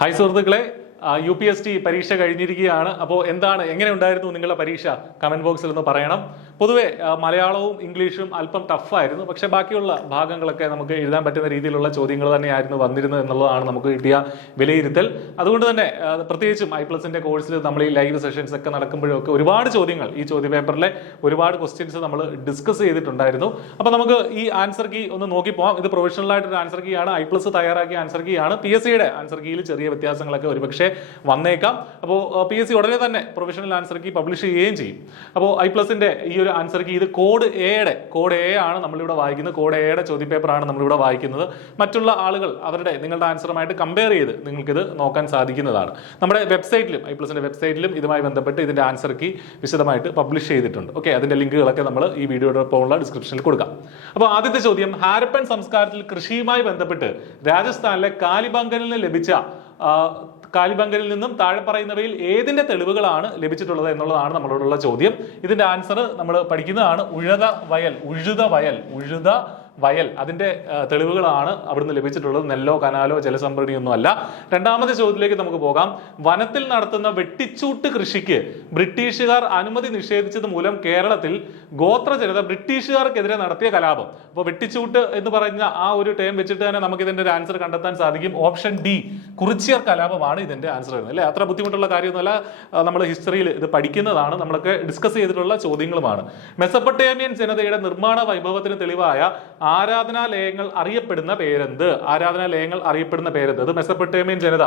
Hi സുഹൃത്തുക്കളെ, UPSC പരീക്ഷ കഴിഞ്ഞിരിക്കുകയാണ്. അപ്പോൾ എങ്ങനെ ഉണ്ടായിരുന്നു നിങ്ങളുടെ പരീക്ഷ? കമന്റ് ബോക്സിൽ ഒന്ന് പറയണം. പൊതുവെ മലയാളവും ഇംഗ്ലീഷും അല്പം ടഫായിരുന്നു, പക്ഷെ ബാക്കിയുള്ള ഭാഗങ്ങളൊക്കെ നമുക്ക് എഴുതാൻ പറ്റുന്ന രീതിയിലുള്ള ചോദ്യങ്ങൾ തന്നെയായിരുന്നു വന്നിരുന്നത് എന്നുള്ളതാണ് നമുക്ക് കിട്ടിയ വിലയിരുത്തൽ. അതുകൊണ്ട് തന്നെ പ്രത്യേകിച്ചും I+ന്റെ കോഴ്സിൽ നമ്മൾ ഈ ലൈവ് സെഷൻസ് ഒക്കെ നടക്കുമ്പോഴൊക്കെ ഒരുപാട് ചോദ്യങ്ങൾ, ഈ ചോദ്യ പേപ്പറിലെ ഒരുപാട് ക്വസ്റ്റ്യൻസ് നമ്മൾ ഡിസ്കസ് ചെയ്തിട്ടുണ്ടായിരുന്നു. അപ്പോൾ നമുക്ക് ഈ ആൻസർ കീ ഒന്ന് നോക്കി പോകാം. ഇത് പ്രൊഫഷണൽ ആയിട്ടൊരു ആൻസർ കീ ആണ്. I+ തയ്യാറാക്കിയ ആൻസർ കീ ആണ്. PSCയുടെ ആൻസർ കീയിൽ ചെറിയ വ്യത്യാസങ്ങളൊക്കെ ഒരുപക്ഷെ വന്നേക്കാം. അപ്പോൾ PSC ഉടനെ തന്നെ പ്രൊഫഷണൽ ആൻസർ കീ പബ്ലിഷ് ചെയ്യുകയും ചെയ്യും. അപ്പോൾ I+ന്റെ ഈ ഒരു ആൻസർ കീ ഇത് കോഡ് എ ആണ് നമ്മളിവിടെ വായിക്കുന്നത്. കോഡ് എയുടെ ചോദ്യപേപ്പറാണ് നമ്മളിവിടെ വായിക്കുന്നത്. മറ്റുള്ള ആളുകൾ നിങ്ങളുടെ ആൻസറുമായിട്ട് കമ്പയർ ചെയ്ത് നിങ്ങൾക്കിത് നോക്കാൻ സാധിക്കുന്നതാണ്. നമ്മുടെ വെബ്സൈറ്റിലും I+ന്റെ വെബ്സൈറ്റിലും ഇതുമായി ബന്ധപ്പെട്ട് ഇതിന്റെ ആൻസർ കീ വിശദമായിട്ട് പബ്ലിഷ് ചെയ്തിട്ടുണ്ട്. ഓക്കെ, അതിന്റെ ലിങ്കുകളൊക്കെ നമ്മൾ ഈ വീഡിയോടൊപ്പമുള്ള ഡിസ്ക്രിപ്ഷനിൽ കൊടുക്കാം. അപ്പോൾ ആദ്യത്തെ ചോദ്യം, ഹാരപ്പൻ സംസ്കാരത്തിൽ കൃഷിയുമായി ബന്ധപ്പെട്ട് രാജസ്ഥാനിലെ കാലിബംഗനിൽ നിന്നും താഴെ പറയുന്നവയിൽ ഏതിന്റെ തെളിവുകളാണ് ലഭിച്ചിട്ടുള്ളത് എന്നുള്ളതാണ് നമ്മളോടുള്ള ചോദ്യം. ഇതിന്റെ ആൻസർ നമ്മൾ പഠിക്കുന്നതാണ്. ഉഴുത വയൽ അതിന്റെ തെളിവുകളാണ് അവിടുന്ന് ലഭിച്ചിട്ടുള്ളത്. നെല്ലോ കനാലോ ജലസംഭരണിയൊന്നും അല്ല. രണ്ടാമത്തെ ചോദ്യത്തിലേക്ക് നമുക്ക് പോകാം. വനത്തിൽ നടത്തുന്ന വെട്ടിച്ചൂട്ട് കൃഷിക്ക് ബ്രിട്ടീഷുകാർ അനുമതി നിഷേധിച്ചത് മൂലം കേരളത്തിൽ ഗോത്ര ജനത ബ്രിട്ടീഷുകാർക്കെതിരെ നടത്തിയ കലാപം. അപ്പോൾ വെട്ടിച്ചൂട്ട് എന്ന് പറഞ്ഞ ആ ഒരു ടേം വെച്ചിട്ട് തന്നെ നമുക്ക് ഇതിന്റെ ഒരു ആൻസർ കണ്ടെത്താൻ സാധിക്കും. ഓപ്ഷൻ ഡി, കുറിച്യർ കലാപമാണ് ഇതിന്റെ ആൻസർ വരുന്നത്. അല്ലെ, അത്ര ബുദ്ധിമുട്ടുള്ള കാര്യമൊന്നുമല്ല. നമ്മൾ ഹിസ്റ്ററിയിൽ ഇത് പഠിക്കുന്നതാണ്, നമ്മളൊക്കെ ഡിസ്കസ് ചെയ്തിട്ടുള്ള ചോദ്യങ്ങളുമാണ്. മെസപ്പൊട്ടേമിയൻ ജനതയുടെ നിർമ്മാണ വൈഭവത്തിന് തെളിവായ ആരാധനാലയങ്ങൾ അറിയപ്പെടുന്ന പേരെന്ത്? അത് മെസപ്പൊട്ടേമിയൻ ജനത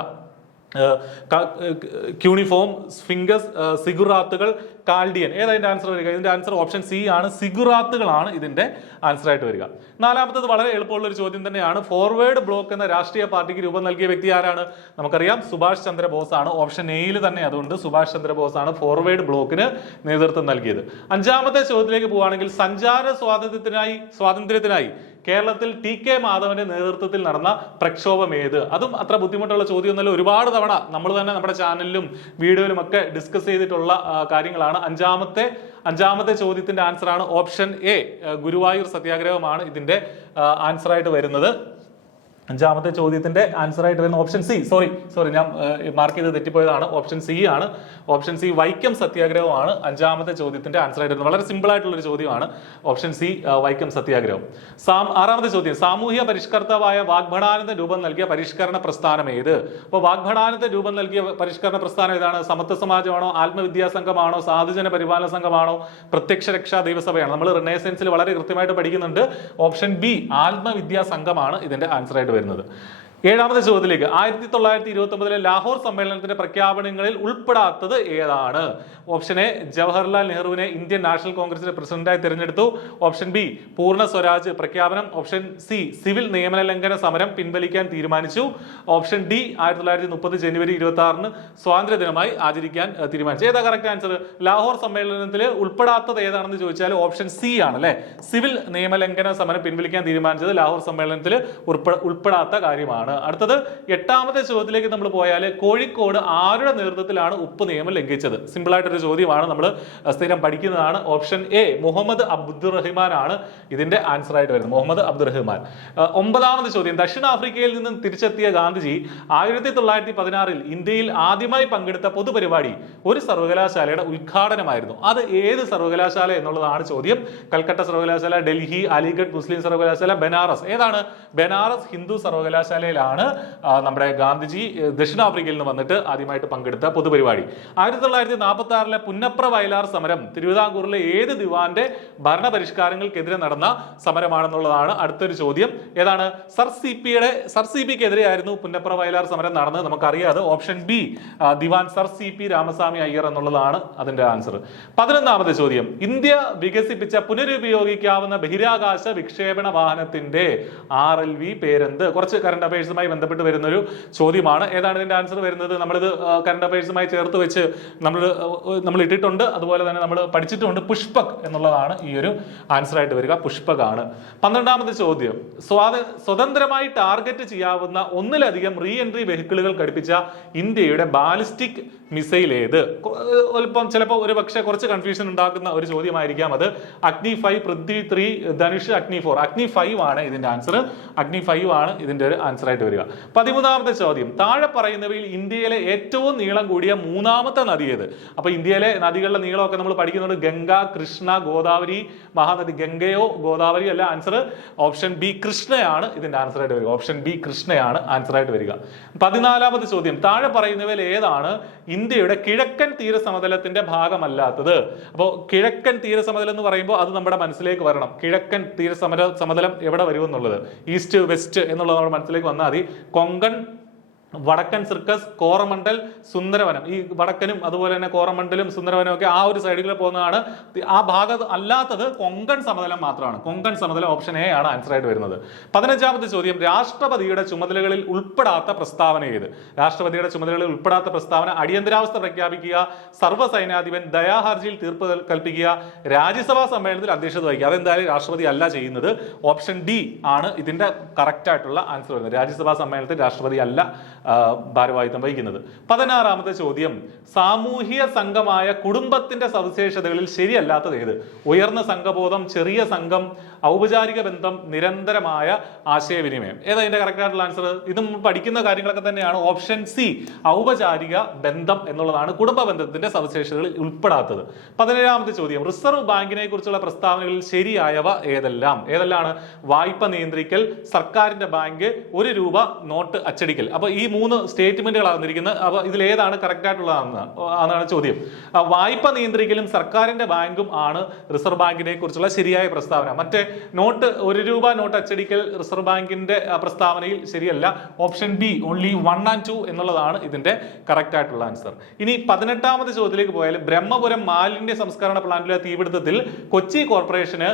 ക്യൂണിഫോം, സ്ഫിങ്കസ്, സിഗുറാത്തുകൾ, കാൽഡിയൻ. ഏതാ ആൻസർ വരിക? ഇതിന്റെ ആൻസർ ഓപ്ഷൻ സി ആണ്. സിഗുറാത്തുകളാണ് ഇതിന്റെ ആൻസർ ആയിട്ട് വരിക. നാലാമത്തത് വളരെ എളുപ്പമുള്ള ഒരു ചോദ്യം തന്നെയാണ്. ഫോർവേഡ് ബ്ലോക്ക് എന്ന രാഷ്ട്രീയ പാർട്ടിക്ക് രൂപം നൽകിയ വ്യക്തി ആരാണ്? നമുക്കറിയാം, സുഭാഷ് ചന്ദ്രബോസ് ആണ്. ഓപ്ഷൻ എയിൽ തന്നെ അതുകൊണ്ട് സുഭാഷ് ചന്ദ്രബോസ് ആണ് ഫോർവേഡ് ബ്ലോക്കിന് നേതൃത്വം നൽകിയത്. അഞ്ചാമത്തെ ചോദ്യത്തിലേക്ക് പോവുകയാണെങ്കിൽ, സഞ്ചാര സ്വാതന്ത്ര്യത്തിനായി കേരളത്തിൽ TK മാധവന്റെ നേതൃത്വത്തിൽ നടന്ന പ്രക്ഷോഭം ഏത്? അതും അത്ര ബുദ്ധിമുട്ടുള്ള ചോദ്യമൊന്നുമല്ല. ഒരുപാട് തവണ നമ്മൾ തന്നെ നമ്മുടെ ചാനലിലും വീഡിയോയിലും ഒക്കെ ഡിസ്കസ് ചെയ്തിട്ടുള്ള കാര്യങ്ങളാണ്. അഞ്ചാമത്തെ ചോദ്യത്തിന്റെ ആൻസർ ആണ് ഓപ്ഷൻ എ, ഗുരുവായൂർ സത്യാഗ്രഹമാണ് ഇതിന്റെ ആൻസർ ആയിട്ട് വരുന്നത്. അഞ്ചാമത്തെ ചോദ്യത്തിന്റെ ആൻസർ ആയിട്ട് വരുന്ന ഓപ്ഷൻ സി, സോറി ഞാൻ മാർക്ക് ചെയ്ത് തെറ്റിപ്പോയതാണ്. ഓപ്ഷൻ സി ആണ്. ഓപ്ഷൻ സി, വൈക്കം സത്യാഗ്രഹമാണ് അഞ്ചാമത്തെ ചോദ്യത്തിന്റെ ആൻസർ ആയിട്ട് വരുന്നത്. വളരെ സിമ്പിൾ ആയിട്ടുള്ള ഒരു ചോദ്യമാണ് ഓപ്ഷൻ സി, വൈക്കം സത്യാഗ്രഹം. ആറാമത്തെ ചോദ്യം, സാമൂഹ്യ പരിഷ്കർത്താവായ വാഗ്ഭടാനന്ദൻ രൂപം നൽകിയ പരിഷ്കരണ പ്രസ്ഥാനം ഏത്? അപ്പോൾ വാഗ്ഭടാനന്ദൻ രൂപം നൽകിയ പരിഷ്കരണ പ്രസ്ഥാനം ഏതാണ്? സമത്വ സമാജമാണോ, ആത്മവിദ്യാ സംഘമാണോ, സാധുജന പരിപാലന സംഘമാണോ, പ്രത്യക്ഷ രക്ഷാ ദൈവസഭയാണ്? നമ്മൾ റിനൈസൻസിൽ വളരെ കൃത്യമായിട്ട് പഠിക്കുന്നുണ്ട്. ഓപ്ഷൻ ബി, ആത്മവിദ്യാ സംഘമാണ് ഇതിന്റെ ആൻസർ ആയിട്ട് വരുന്നത്. ഏഴാമത്തെ ചോദ്യത്തിലേക്ക്, 1929 ലാഹോർ സമ്മേളനത്തിന്റെ പ്രഖ്യാപനങ്ങളിൽ ഉൾപ്പെടാത്തത് ഏതാണ്? ഓപ്ഷൻ എ, ജവഹർലാൽ നെഹ്റുവിനെ ഇന്ത്യൻ നാഷണൽ കോൺഗ്രസിന്റെ പ്രസിഡന്റായി തിരഞ്ഞെടുത്തു. ഓപ്ഷൻ ബി, പൂർണ്ണ സ്വരാജ് പ്രഖ്യാപനം. ഓപ്ഷൻ സി, സിവിൽ നിയമന ലംഘന സമരം പിൻവലിക്കാൻ തീരുമാനിച്ചു. ഓപ്ഷൻ ഡി, 1930 ജനുവരി 26 സ്വാതന്ത്ര്യ ദിനമായി ആചരിക്കാൻ തീരുമാനിച്ചു. ഏതാ കറക്റ്റ് ആൻസർ? ലാഹോർ സമ്മേളനത്തിൽ ഉൾപ്പെടാത്തത് ഏതാണെന്ന് ചോദിച്ചാൽ ഓപ്ഷൻ സി ആണ്. അല്ലെ, സിവിൽ നിയമലംഘന സമരം പിൻവലിക്കാൻ തീരുമാനിച്ചത് ലാഹോർ സമ്മേളനത്തിൽ ഉൾപ്പെടാത്ത കാര്യമാണ്. അടുത്തത് എട്ടാമത്തെ ചോദ്യത്തിലേക്ക് നമ്മൾ പോയാൽ, കോഴിക്കോട് ആരുടെ നേതൃത്വത്തിലാണ് ഉപ്പ് നിയമം ലംഘിച്ചത്? സിമ്പിൾ ആയിട്ടൊരു ചോദ്യമാണ്, നമ്മൾ സ്ഥിരം പഠിക്കുന്നതാണ്. ഓപ്ഷൻ എ, മുഹമ്മദ് അബ്ദുറഹിമാൻ ആണ് ഇതിന്റെ ആൻസർ ആയിട്ട് വരുന്നത്. മുഹമ്മദ് അബ്ദുറഹിമാൻ. ഒമ്പതാമത്തെ ചോദ്യം, ദക്ഷിണാഫ്രിക്കയിൽ നിന്നും തിരിച്ചെത്തിയ ഗാന്ധിജി 1916 ഇന്ത്യയിൽ ആദ്യമായി പങ്കെടുത്ത പൊതുപരിപാടി ഒരു സർവകലാശാലയുടെ ഉദ്ഘാടനമായിരുന്നു. അത് ഏത് സർവകലാശാല എന്നുള്ളതാണ് ചോദ്യം. കൽക്കട്ട സർവകലാശാല, ഡൽഹി, അലിഗഡ് മുസ്ലിം സർവകലാശാല, ബനാറസ്. ഏതാണ്? ബനാറസ് ഹിന്ദു സർവകലാശാലയിലാണ് നമ്മുടെ ഗാന്ധിജി ദക്ഷിണാഫ്രിക്കയിൽ നിന്ന് വന്നിട്ട് ആദ്യമായിട്ട് പങ്കെടുത്ത പൊതുപരിപാടി. 1946 പുന്നപ്ര വയലാർ സമരം തിരുവിതാംകൂറിലെ ഏത് ദിവാന്റെ ഭരണപരിഷ്കാരങ്ങൾക്കെതിരെ നടന്ന സമരമാണെന്നുള്ളതാണ് അടുത്തൊരു ചോദ്യം. ഏതാണ്? സർ സി പിക്കെതിരെയായിരുന്നു പുന്നപ്ര വയലാർ സമരം നടന്നത്. നമുക്കറിയാതെ ഓപ്ഷൻ ബി, ദിവാൻ സർ CP രാമസ്വാമി അയ്യർ എന്നുള്ളതാണ് അതിന്റെ ആൻസർ. 11ാമത്തെ ചോദ്യം, ഇന്ത്യ വികസിപ്പിച്ച പുനരുപയോഗിക്കാവുന്ന ബഹിരാകാശ വിക്ഷേപണ വാഹനത്തിന്റെ RLV പേരെന്ത്? കുറച്ച് കറണ്ട് അഫയേഴ്സുമായി ബന്ധപ്പെട്ട് വരുന്ന ഒരു ചോദ്യമാണ്. ഏതാണ് ഇതിന്റെ ആൻസർ വരുന്നത്? നമ്മളിത് കറണ്ട് അഫയേഴ്സുമായി ചേർത്ത് വെച്ച് നമ്മൾ ഇട്ടിട്ടുണ്ട്, അതുപോലെ തന്നെ നമ്മൾ പഠിച്ചിട്ടുണ്ട്. പുഷ്പക് എന്നുള്ളതാണ് ഈ ഒരു ആൻസർ ആയിട്ട് വരിക. പുഷ്പക് ആണ്. 12ാമത്തെ ചോദ്യം, സ്വതന്ത്രമായി ടാർഗറ്റ് ചെയ്യാവുന്ന ഒന്നിലധികം റീ എൻട്രി വെഹിക്കിളുകൾ ഘടിപ്പിച്ച ഇന്ത്യയുടെ ബാലിസ്റ്റിക് മിസൈൽ ഏത്? ചിലപ്പോൾ ഒരു പക്ഷേ കുറച്ച് കൺഫ്യൂഷൻ ഉണ്ടാക്കുന്ന ഒരു ചോദ്യമായിരിക്കാം അത്. അഗ്നി 5, പൃഥ്വി 3, ധനുഷ്, അഗ്നി 4. അഗ്നി 5 ആണ് ഇതിന്റെ ആൻസർ. അഗ്നി 5 ആണ് ഇതിന്റെ ഒരു ആൻസർ ആയിട്ട് വരിക. 13ാമത്തെ ചോദ്യം, താഴെ പറയുന്നവയിൽ ഇന്ത്യയിലെ ഏറ്റവും നീളം കൂടിയ മൂന്നാമത്തെ നദി ഏത്? അപ്പൊ ഇന്ത്യയിലെ നദികളുടെ നീളമൊക്കെ നമ്മൾ പഠിക്കുന്നുണ്ട്. ഗംഗ, കൃഷ്ണ, ഗോദാവരി, മഹാനദി. ഗംഗയോ ഗോദാവരി അല്ല, ആൻസർ ഓപ്ഷൻ ബി കൃഷ്ണയാണ് ഇതിന്റെ ആൻസർ ആയിട്ട് വരിക. ഓപ്ഷൻ ബി കൃഷ്ണയാണ് ആൻസർ ആയിട്ട് വരിക. 14ാമത്തെ ചോദ്യം, താഴെ പറയുന്നവയിൽ ഏതാണ് ഇന്ത്യയുടെ കിഴക്കൻ തീരസമതലത്തിന്റെ ഭാഗമല്ലാത്തത്? അപ്പോൾ കിഴക്കൻ തീരസമതലം എന്ന് പറയുമ്പോൾ അത് നമ്മുടെ മനസ്സിലേക്ക് വരണം. കിഴക്കൻ സമതലം എവിടെ വരുമെന്നുള്ളത്, ഈസ്റ്റ് വെസ്റ്റ് എന്നുള്ളത് നമ്മുടെ മനസ്സിലേക്ക് വന്നാൽ മതി. കൊങ്കൺ, വടക്കൻ സിർക്കസ്, കോറമണ്ടൽ, സുന്ദരവനം. ഈ വടക്കനും അതുപോലെ തന്നെ കോറമണ്ടലും സുന്ദരവനം ഒക്കെ ആ ഒരു സൈഡിൽ പോകുന്നതാണ്. ആ ഭാഗത്ത് അല്ലാത്തത് കൊങ്കൺ സമതലം മാത്രമാണ്. കൊങ്കൺ സമതലം ഓപ്ഷൻ എ ആണ് ആൻസർ ആയിട്ട് വരുന്നത്. 15ാമത്തെ ചോദ്യം, രാഷ്ട്രപതിയുടെ ചുമതലകളിൽ ഉൾപ്പെടാത്ത പ്രസ്താവന ഏത്? രാഷ്ട്രപതിയുടെ ചുമതലകളിൽ ഉൾപ്പെടാത്ത പ്രസ്താവന: അടിയന്തരാവസ്ഥ പ്രഖ്യാപിക്കുക, സർവ്വസൈന്യാധിപൻ ദയാഹർജിയിൽ തീർപ്പ് കൽപ്പിക്കുക, രാജ്യസഭാ സമ്മേളനത്തിൽ അധ്യക്ഷത വഹിക്കുക. അതെന്തായാലും രാഷ്ട്രപതി അല്ല ചെയ്യുന്നത്. ഓപ്ഷൻ ഡി ആണ് ഇതിന്റെ കറക്റ്റ് ആയിട്ടുള്ള ആൻസർ വരുന്നത്. രാജ്യസഭാ സമ്മേളനത്തിൽ രാഷ്ട്രപതി അല്ല ഭാരവാഹിത്വം വഹിക്കുന്നത്. 16ാമത്തെ ചോദ്യം, സാമൂഹ്യ സംഘമായ കുടുംബത്തിന്റെ സവിശേഷതകളിൽ ശരിയല്ലാത്തത് ഏത്? ഉയർന്ന സംഘബോധം, ചെറിയ സംഘം, ഔപചാരിക ബന്ധം, നിരന്തരമായ ആശയവിനിമയം. ഏതാ ഇതിന്റെ കറക്റ്റ് ആയിട്ടുള്ള ആൻസർ? ഇതും പഠിക്കുന്ന കാര്യങ്ങളൊക്കെ തന്നെയാണ്. ഓപ്ഷൻ സി ഔപചാരിക ബന്ധം എന്നുള്ളതാണ് കുടുംബ ബന്ധത്തിന്റെ സവിശേഷതകളിൽ ഉൾപ്പെടാത്തത്. 17ാമത്തെ ചോദ്യം, റിസർവ് ബാങ്കിനെ കുറിച്ചുള്ള പ്രസ്താവനകളിൽ ശരിയായവ ഏതെല്ലാം? ഏതെല്ലാണ്? വായ്പ നിയന്ത്രിക്കൽ, സർക്കാരിന്റെ ബാങ്ക്, ₹1 നോട്ട് അച്ചടിക്കൽ. അപ്പൊ ഈ 3 സ്റ്റേറ്റ്മെന്റുകളാണ് തന്നിരിക്കുന്നത്. അപ്പൊ ഇതിൽ ഏതാണ് കറക്റ്റ് ആയിട്ടുള്ളതാണ് ചോദ്യം. വായ്പ നിയന്ത്രിക്കലും സർക്കാരിന്റെ ബാങ്കും ആണ് റിസർവ് ബാങ്കിനെ കുറിച്ചുള്ള ശരിയായ പ്രസ്താവന. മറ്റേ ₹1 നോട്ട് അച്ചടിക്കൽ റിസർവ് ബാങ്കിന്റെ പ്രസ്താവനയിൽ ശരിയല്ല. ഓപ്ഷൻ ബി ഓൺലി 1 and 2 എന്നുള്ളതാണ് ഇതിന്റെ കറക്റ്റ് ആയിട്ടുള്ള ആൻസർ. ഇനി 18ാമത്തെ ചോദ്യത്തിലേക്ക് പോയാൽ, ബ്രഹ്മപുരം മാലിന്യ സംസ്കരണ പ്ലാന്റിലെ തീപിടുത്തത്തിൽ കൊച്ചി കോർപ്പറേഷന്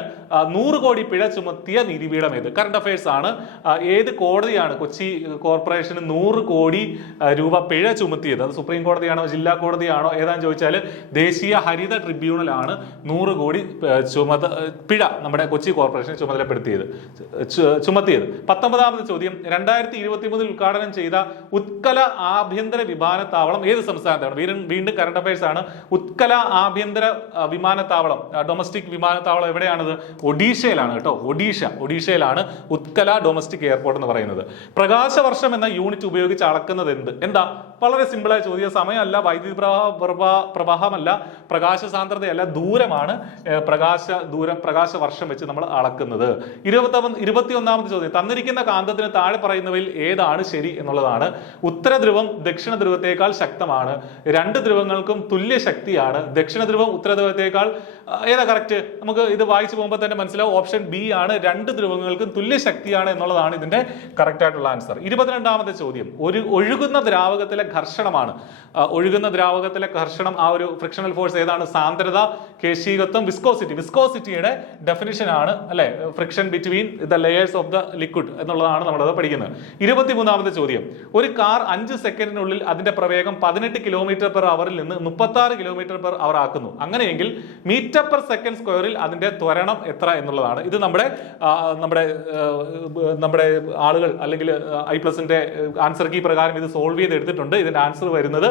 100 കോടി പിഴ ചുമത്തിയ നീതിപീഠം ഏത്? കറണ്ട് അഫയേഴ്സ് ആണ്. ഏത് കോടതിയാണ് കൊച്ചി കോർപ്പറേഷന് 100 കോടി രൂപ പിഴ ചുമത്തിയത്? അത് സുപ്രീം കോടതിയാണോ ജില്ലാ കോടതിയാണോ ഏതാന്ന് ചോദിച്ചാൽ ദേശീയ ഹരിത ട്രിബ്യൂണൽ ആണ് 100 കോടി പിഴ നമ്മുടെ കൊച്ചി കോർപ്പറേഷനെ ചുമത്തിയത്. 19ാമത്തെ ചോദ്യം, 2023 ഉദ്ഘാടനം ചെയ്ത ഉത്കല ആഭ്യന്തര വിമാനത്താവളം ഏത് സംസ്ഥാനത്താണ്? വീണ്ടും കറണ്ട് അഫയേഴ്സ് ആണ്. ഉത്കല ആഭ്യന്തര വിമാനത്താവളം, ഡൊമസ്റ്റിക് വിമാനത്താവളം എവിടെയാണത്? ഒഡീഷയിലാണ് കേട്ടോ. ഒഡീഷയിലാണ് ഉത്കല ഡൊമസ്റ്റിക് എയർപോർട്ട് എന്ന് പറയുന്നത്. പ്രകാശവർഷം എന്ന യൂണിറ്റ് ഉപയോഗിച്ച് അളക്കുന്നത് എന്ത്? എന്താ? വളരെ സിമ്പിളായ ചോദ്യം. സമയമല്ല, വൈദ്യുതി പ്രവാഹമല്ല, പ്രകാശ സാന്ദ്രതയല്ല, ദൂരമാണ്. പ്രകാശവർഷം വെച്ച് നമ്മൾ അളക്കുന്നത്. 21ാമത്തെ ചോദ്യം, തന്നിരിക്കുന്ന കാന്തത്തിന് താഴെ പറയുന്നവയിൽ ഏതാണ് ശരി എന്നുള്ളതാണ്. ഉത്തര ധ്രുവം ദക്ഷിണ ധ്രുവത്തേക്കാൾ ശക്തമാണ്. 2 ധ്രുവങ്ങൾക്കും തുല്യ ശക്തിയാണ്. ദക്ഷിണ ധ്രുവം ഉത്തര ധ്രുവത്തേക്കാൾ ഏതാ കറക്റ്റ്? നമുക്ക് ഇത് വായിച്ചു പോകുമ്പോൾ തന്നെ മനസ്സിലാവും. ഓപ്ഷൻ ബി ആണ്. 2 ധ്രുവങ്ങൾക്കും തുല്യ ശക്തിയാണ് എന്നുള്ളതാണ് ഇതിന്റെ കറക്റ്റ് ആയിട്ടുള്ള ആൻസർ. 22ാമത്തെ ചോദ്യം, ഒരു ഒഴുകുന്ന ദ്രാവകത്തിലെ ഘർഷണമാണ്. ഒഴുകുന്ന ദ്രാവകത്തിലെ ഘർഷണം, ആ ഒരു ഫ്രിക്ഷണൽ ഫോഴ്സ് ഏതാണ്? സാന്ദ്രത, കേശീകത്വം, വിസ്കോസിറ്റിയുടെ ഡെഫിനിഷൻ ആണ് അല്ലെ? Friction between the layers of the liquid എന്നുള്ളതാണ് നമ്മളത് പഠിക്കുന്നത്. 23ാമത്തെ ചോദ്യം, ഒരു കാർ 5 സെക്കൻഡിനുള്ളിൽ അതിന്റെ പ്രവേഗം 18 km/h നിന്ന് 36 km/h ആക്കുന്നു. അങ്ങനെയെങ്കിൽ മീറ്റർ/സെക്കൻഡ് സ്ക്വയറിൽ അതിന്റെ ത്വരണം എത്ര എന്നുള്ളതാണ്. ഇത് നമ്മുടെ ആളുകൾ അല്ലെങ്കിൽ I+ന്റെ ആൻസർ കീ പ്രകാരം ഇത് സോൾവ് ചെയ്ത് എടുത്തിട്ടുണ്ട്. ഇതിന്റെ ആൻസർ വരുന്നത്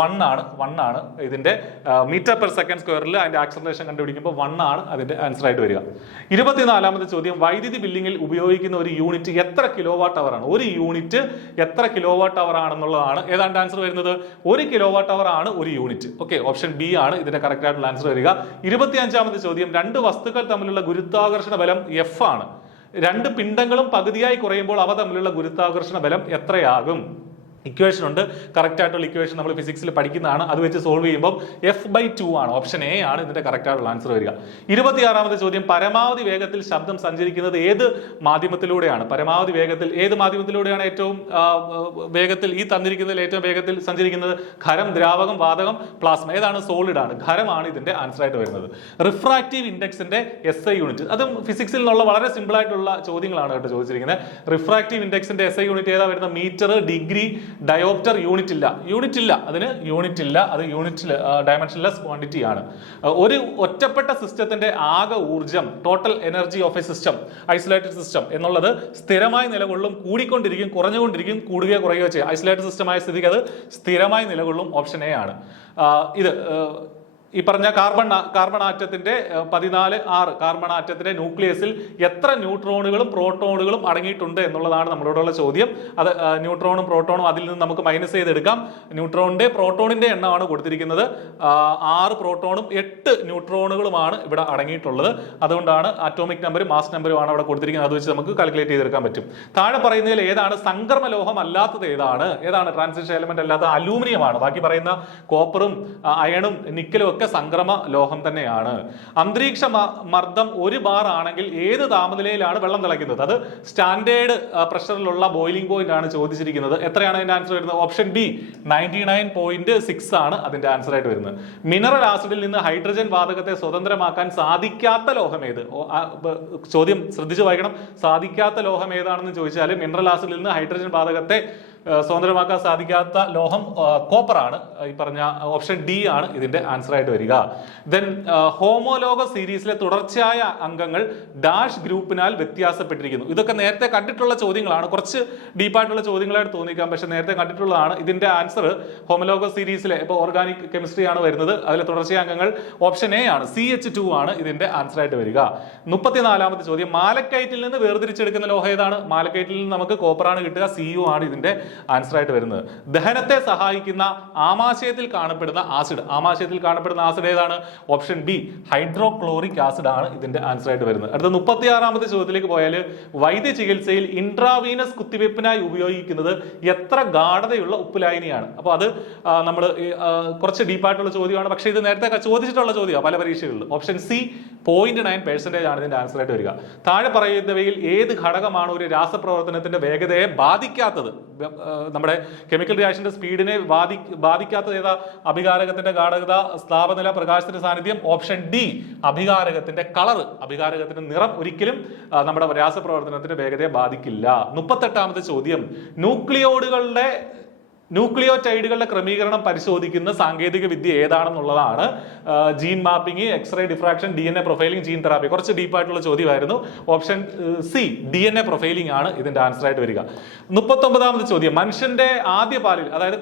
1 ആണ്. ഇതിന്റെ മീറ്റർ/സെക്കൻഡ് സ്ക്വയറിൽ അതിന്റെ ആക്സലറേഷൻ കണ്ടുപിടിക്കുമ്പോൾ 1 ആണ് അതിന്റെ ആൻസർ ആയിട്ട് വരിക. 24ാമത്തെ ചോദ്യം, വൈദ്യുതി ബില്ലിങ്ങിൽ ഉപയോഗിക്കുന്ന ഒരു യൂണിറ്റ് എത്ര kWh ആണ്? ഒരു യൂണിറ്റ് എത്ര kWh ആണെന്നുള്ളതാണ് ഏതാണ്ട് ആൻസർ വരുന്നത്. 1 kWh ആണ് ഒരു യൂണിറ്റ്. ഓക്കെ, ഓപ്ഷൻ ബി ആണ് ഇതിന്റെ കറക്റ്റ് ആയിട്ടുള്ള ആൻസർ വരിക. 25ാമത്തെ ചോദ്യം, 2 വസ്തുക്കൾ തമ്മിലുള്ള ഗുരുത്വാകർഷണ ബലം F ആണ്. 2 പിണ്ഡങ്ങളും പകുതിയായി കുറയുമ്പോൾ അവ തമ്മിലുള്ള ഗുരുത്വാകർഷണ ബലം എത്രയാകും? ഇക്വേഷൻ ഉണ്ട്. കറക്റ്റ് ആയിട്ടുള്ള ഇക്വേഷൻ നമ്മൾ ഫിസിക്സിൽ പഠിക്കുന്നതാണ്. അത് വെച്ച് സോൾവ് ചെയ്യുമ്പോൾ F/2 ആണ്. ഓപ്ഷൻ എ ആണ് ഇതിന്റെ കറക്റ്റ് ആയിട്ടുള്ള ആൻസർ വരിക. 26ാമത്തെ ചോദ്യം, പരമാവധി വേഗത്തിൽ ശബ്ദം സഞ്ചരിക്കുന്നത് ഏത് മാധ്യമത്തിലൂടെയാണ്? പരമാവധി വേഗത്തിൽ ഏത് മാധ്യമത്തിലൂടെയാണ് ഏറ്റവും വേഗത്തിൽ, ഈ തന്നിരിക്കുന്നതിൽ ഏറ്റവും വേഗത്തിൽ സഞ്ചരിക്കുന്നത്? ഖരം, ദ്രാവകം, വാതകം, പ്ലാസ്മ. ഏതാണ്? സോളിഡ് ആണ്. ഖരമാണ് ഇതിന്റെ ആൻസർ ആയിട്ട് വരുന്നത്. റിഫ്രാക്റ്റീവ് ഇൻഡെക്സിന്റെ SI യൂണിറ്റ്, അതും ഫിസിക്സിൽ നിന്നുള്ള വളരെ സിമ്പിൾ ആയിട്ടുള്ള ചോദ്യങ്ങളാണ് കേട്ടോ ചോദിച്ചിരിക്കുന്നത്. റിഫ്രാക്റ്റീവ് ഇൻഡെക്സിന്റെ SI യൂണിറ്റ് ഏതാ വരുന്നത്? Metre, degree, dioptre. യൂണിറ്റ് ഇല്ല. അതിന് യൂണിറ്റ് ഇല്ല. അത് യൂണിറ്റ് ഡയമെൻഷൻലെസ് ക്വാണ്ടിറ്റി ആണ്. ഒരു ഒറ്റപ്പെട്ട സിസ്റ്റത്തിന്റെ ആകെ ഊർജം, total energy of A system, isolated system എന്നുള്ളത് സ്ഥിരമായി നിലകൊള്ളും, കൂടിക്കൊണ്ടിരിക്കും, കുറഞ്ഞുകൊണ്ടിരിക്കും, കൂടുകയോ കുറയുകയോ ചെയ്യും. ഐസൊലേറ്റഡ് സിസ്റ്റമായ സ്ഥിതിക്ക് അത് സ്ഥിരമായി നിലകൊള്ളും. ഓപ്ഷൻ എ ആണ് ഇത്. ഈ പറഞ്ഞ കാർബൺ ആറ്റത്തിന്റെ 14 കാർബൺ ആറ്റത്തിന്റെ ന്യൂക്ലിയസിൽ എത്ര ന്യൂട്രോണുകളും പ്രോട്ടോണുകളും അടങ്ങിയിട്ടുണ്ട് എന്നുള്ളതാണ് നമ്മളോടുള്ള ചോദ്യം. അത് ന്യൂട്രോണും പ്രോട്ടോണും അതിൽ നിന്ന് നമുക്ക് മൈനസ് ചെയ്തെടുക്കാം. പ്രോട്ടോണിന്റെ എണ്ണമാണ് കൊടുത്തിരിക്കുന്നത്. 6 പ്രോട്ടോണും 8 ന്യൂട്രോണുകളുമാണ് ഇവിടെ അടങ്ങിയിട്ടുള്ളത്. അതുകൊണ്ടാണ് ആറ്റോമിക് നമ്പറും മാസ് നമ്പറും ആണ് അവിടെ കൊടുത്തിരിക്കുന്നത്. അത് വെച്ച് നമുക്ക് കാൽക്കുലേറ്റ് ചെയ്തെടുക്കാൻ പറ്റും. താഴെ പറയുന്നതിൽ ഏതാണ് സംക്രമ ലോഹം അല്ലാത്തത്? ഏതാണ് ട്രാൻസിഷൻ എലമെന്റ് അല്ലാത്ത? അലൂമിനിയമാണ്. ബാക്കി പറയുന്ന കോപ്പറും അയണും നിക്കലും ഒക്കെ സംക്രമ ലോഹം തന്നെയാണ്. അന്തരീക്ഷ മർദ്ദം 1 ബാർ ആണെങ്കിൽ ഏത് താപനിലയിലാണ് വെള്ളം തിളയ്ക്കുന്നത്? അത് സ്റ്റാൻഡേർഡ് പ്രഷറിലുള്ള ബോയിലിംഗ് പോയിന്റ് ആണ് ചോദിച്ചിരിക്കുന്നത്. എത്രയാണ് അതിന്റെ ആൻസർ വരുന്നത്? ഓപ്ഷൻ ബി 99.6 ആണ് അതിന്റെ ആൻസർ ആയിട്ട് വരുന്നത്. മിനറൽ ആസിഡിൽ നിന്ന് ഹൈഡ്രജൻ വാതകത്തെ സ്വതന്ത്രമാക്കാൻ സാധിക്കാത്ത ലോഹം ഏത്? ചോദ്യം ശ്രദ്ധിച്ചു വായിക്കണം. സാധിക്കാത്ത ലോഹം ഏതാണെന്ന് ചോദിച്ചാൽ മിനറൽ ആസിഡിൽ നിന്ന് ഹൈഡ്രജൻ വാതകത്തെ സ്വതന്ത്രമാക്കാൻ സാധിക്കാത്ത ലോഹം കോപ്പറാണ്. ഈ പറഞ്ഞ ഓപ്ഷൻ ഡി ആണ് ഇതിന്റെ ആൻസർ ആയിട്ട് വരിക. ദെൻ ഹോമോലോഗ സീരീസിലെ തുടർച്ചയായ അംഗങ്ങൾ ഡാഷ് ഗ്രൂപ്പിനാൽ വ്യത്യാസപ്പെട്ടിരിക്കുന്നു. ഇതൊക്കെ നേരത്തെ കണ്ടിട്ടുള്ള ചോദ്യങ്ങളാണ്. കുറച്ച് ഡീപ്പായിട്ടുള്ള ചോദ്യങ്ങളായിട്ട് തോന്നിക്കാം, പക്ഷെ നേരത്തെ കണ്ടിട്ടുള്ളതാണ്. ഇതിന്റെ ആൻസർ ഹോമോലോഗ സീരീസിലെ ഇപ്പോൾ ഓർഗാനിക് കെമിസ്ട്രി ആണ് വരുന്നത്. അതിലെ തുടർച്ചയായ അംഗങ്ങൾ ഓപ്ഷൻ എ ആണ്, CH2 ആണ് ഇതിന്റെ ആൻസർ ആയിട്ട് വരിക. 34ാമത്തെ ചോദ്യം, മാലക്കൈറ്റിൽ നിന്ന് വേർതിരിച്ചെടുക്കുന്ന ലോഹം ഏതാണ്? മാലക്കൈറ്റിൽ നിന്ന് നമുക്ക് കോപ്പറാണ് കിട്ടുക. Cu ആണ് ഇതിന്റെ ആൻസർ ആയിട്ട് വരുന്നത്. ദഹനത്തെ സഹായിക്കുന്ന ആമാശയത്തിൽ കാണപ്പെടുന്ന ആസിഡ് ഏതാണ്? ഓപ്ഷൻ ബി ഹൈഡ്രോക്ലോറിക് ആസിഡ് ആണ് ഇതിന്റെ ആൻസർ ആയിട്ട് വരുന്നത്. അടുത്ത 36ാമത്തെ ചോദ്യത്തിലേക്ക് പോയാൽ, വൈദ്യ ചികിത്സയിൽ ഇൻട്രാവീനസ് കുത്തിവയ്പ്പിനായി ഉപയോഗിക്കുന്നത് എത്ര ഗാഢതയുള്ള ഉപ്പുലായനിയാണ്? അപ്പോൾ അത് നമ്മൾ കുറച്ച് ഡീപ്പായിട്ടുള്ള ചോദ്യമാണ്, പക്ഷേ ഇത് നേരത്തെ ചോദിച്ചിട്ടുള്ള ചോദ്യമാണ് പല പരീക്ഷകളിൽ. ഓപ്ഷൻ സി 0.9% ആണ് ഇതിന്റെ ആൻസർ ആയിട്ട് വരിക. താഴെ പറയുന്നവയിൽ ഏത് ഘടകമാണ് ഒരു രാസപ്രവർത്തനത്തിന്റെ വേഗതയെ ബാധിക്കാത്തത്? നമ്മുടെ കെമിക്കൽ റിയാക്ഷന്റെ സ്പീഡിനെ ബാധിക്കാത്തത് ഏതാ? അഭികാരകത്തിന്റെ ഗാഠത, താപനില, പ്രകാശത്തിന്റെ സാന്നിധ്യം. ഓപ്ഷൻ ഡി അഭികാരകത്തിന്റെ കളർ, അഭികാരകത്തിന്റെ നിറം ഒരിക്കലും നമ്മുടെ രാസപ്രവർത്തനത്തിന്റെ വേഗതയെ ബാധിക്കില്ല. 38ാമത്തെ ചോദ്യം, ന്യൂക്ലിയോടൈഡുകളുടെ ക്രമീകരണം പരിശോധിക്കുന്ന സാങ്കേതിക വിദ്യ ഏതാണെന്നുള്ളതാണ്. Gene mapping, X ray diffraction, DNA profiling, gene therapy. കുറച്ച് ഡീപ്പായിട്ടുള്ള ചോദ്യമായിരുന്നു. ഓപ്ഷൻ സി DNA പ്രൊഫൈലിംഗ് ആണ് ഇതിന്റെ ആൻസർ ആയിട്ട് വരിക. 39ാമത്തെ ചോദ്യം, മനുഷ്യന്റെ ആദ്യ പാലിൽ, അതായത്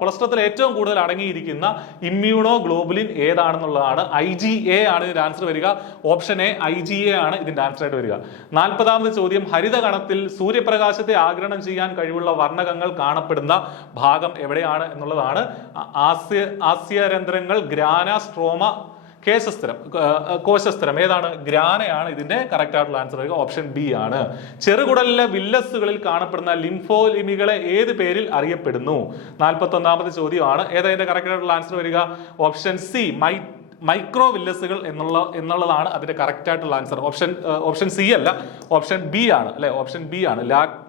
കൊളസ്ട്രത്തിൽ ഏറ്റവും കൂടുതൽ അടങ്ങിയിരിക്കുന്ന ഇമ്മ്യൂണോ ഗ്ലോബുലിൻ ഏതാണെന്നുള്ളതാണ്. IgA ആണ് ഇതിന്റെ ആൻസർ വരിക. ഓപ്ഷൻ എ IgA ആണ് ഇതിന്റെ ആൻസർ ആയിട്ട് വരിക. 40ാമത്തെ ചോദ്യം, ഹരിതകണത്തിൽ സൂര്യപ്രകാശത്തെ ആഗിരണം ചെയ്യാൻ കഴിവുള്ള വർണ്ണകങ്ങൾ കാണപ്പെടുന്ന ഭാഗം എവിടെയാണ് എന്നുള്ളതാണ്. ആസ്യരന്ധ്രങ്ങൾ, ഗ്രാന, സ്ട്രോമ, കോശസ്തരം ഏതാണ്? ഗ്രാനയാണ് ഇതിന്റെ കറക്റ്റ് ആയിട്ടുള്ള ആൻസർ വരിക. ഓപ്ഷൻ ബി ആണ്. ചെറുകുടലിലെ വില്ലസുകളിൽ കാണപ്പെടുന്ന ലിംഫോലിമികളെ ഏത് പേരിൽ അറിയപ്പെടുന്നു? 41ാമത്തെ ചോദ്യമാണ്. ഏതാ കറക്റ്റ് ആയിട്ടുള്ള ആൻസർ വരിക? ഓപ്ഷൻ സി മൈക്രോ വില്ലസുകൾ എന്നുള്ളതാണ് അതിന്റെ കറക്റ്റ് ആയിട്ടുള്ള ആൻസർ. ഓപ്ഷൻ സി അല്ല, ഓപ്ഷൻ ബി ആണ് അല്ലെ. ഓപ്ഷൻ ബി ആണ്.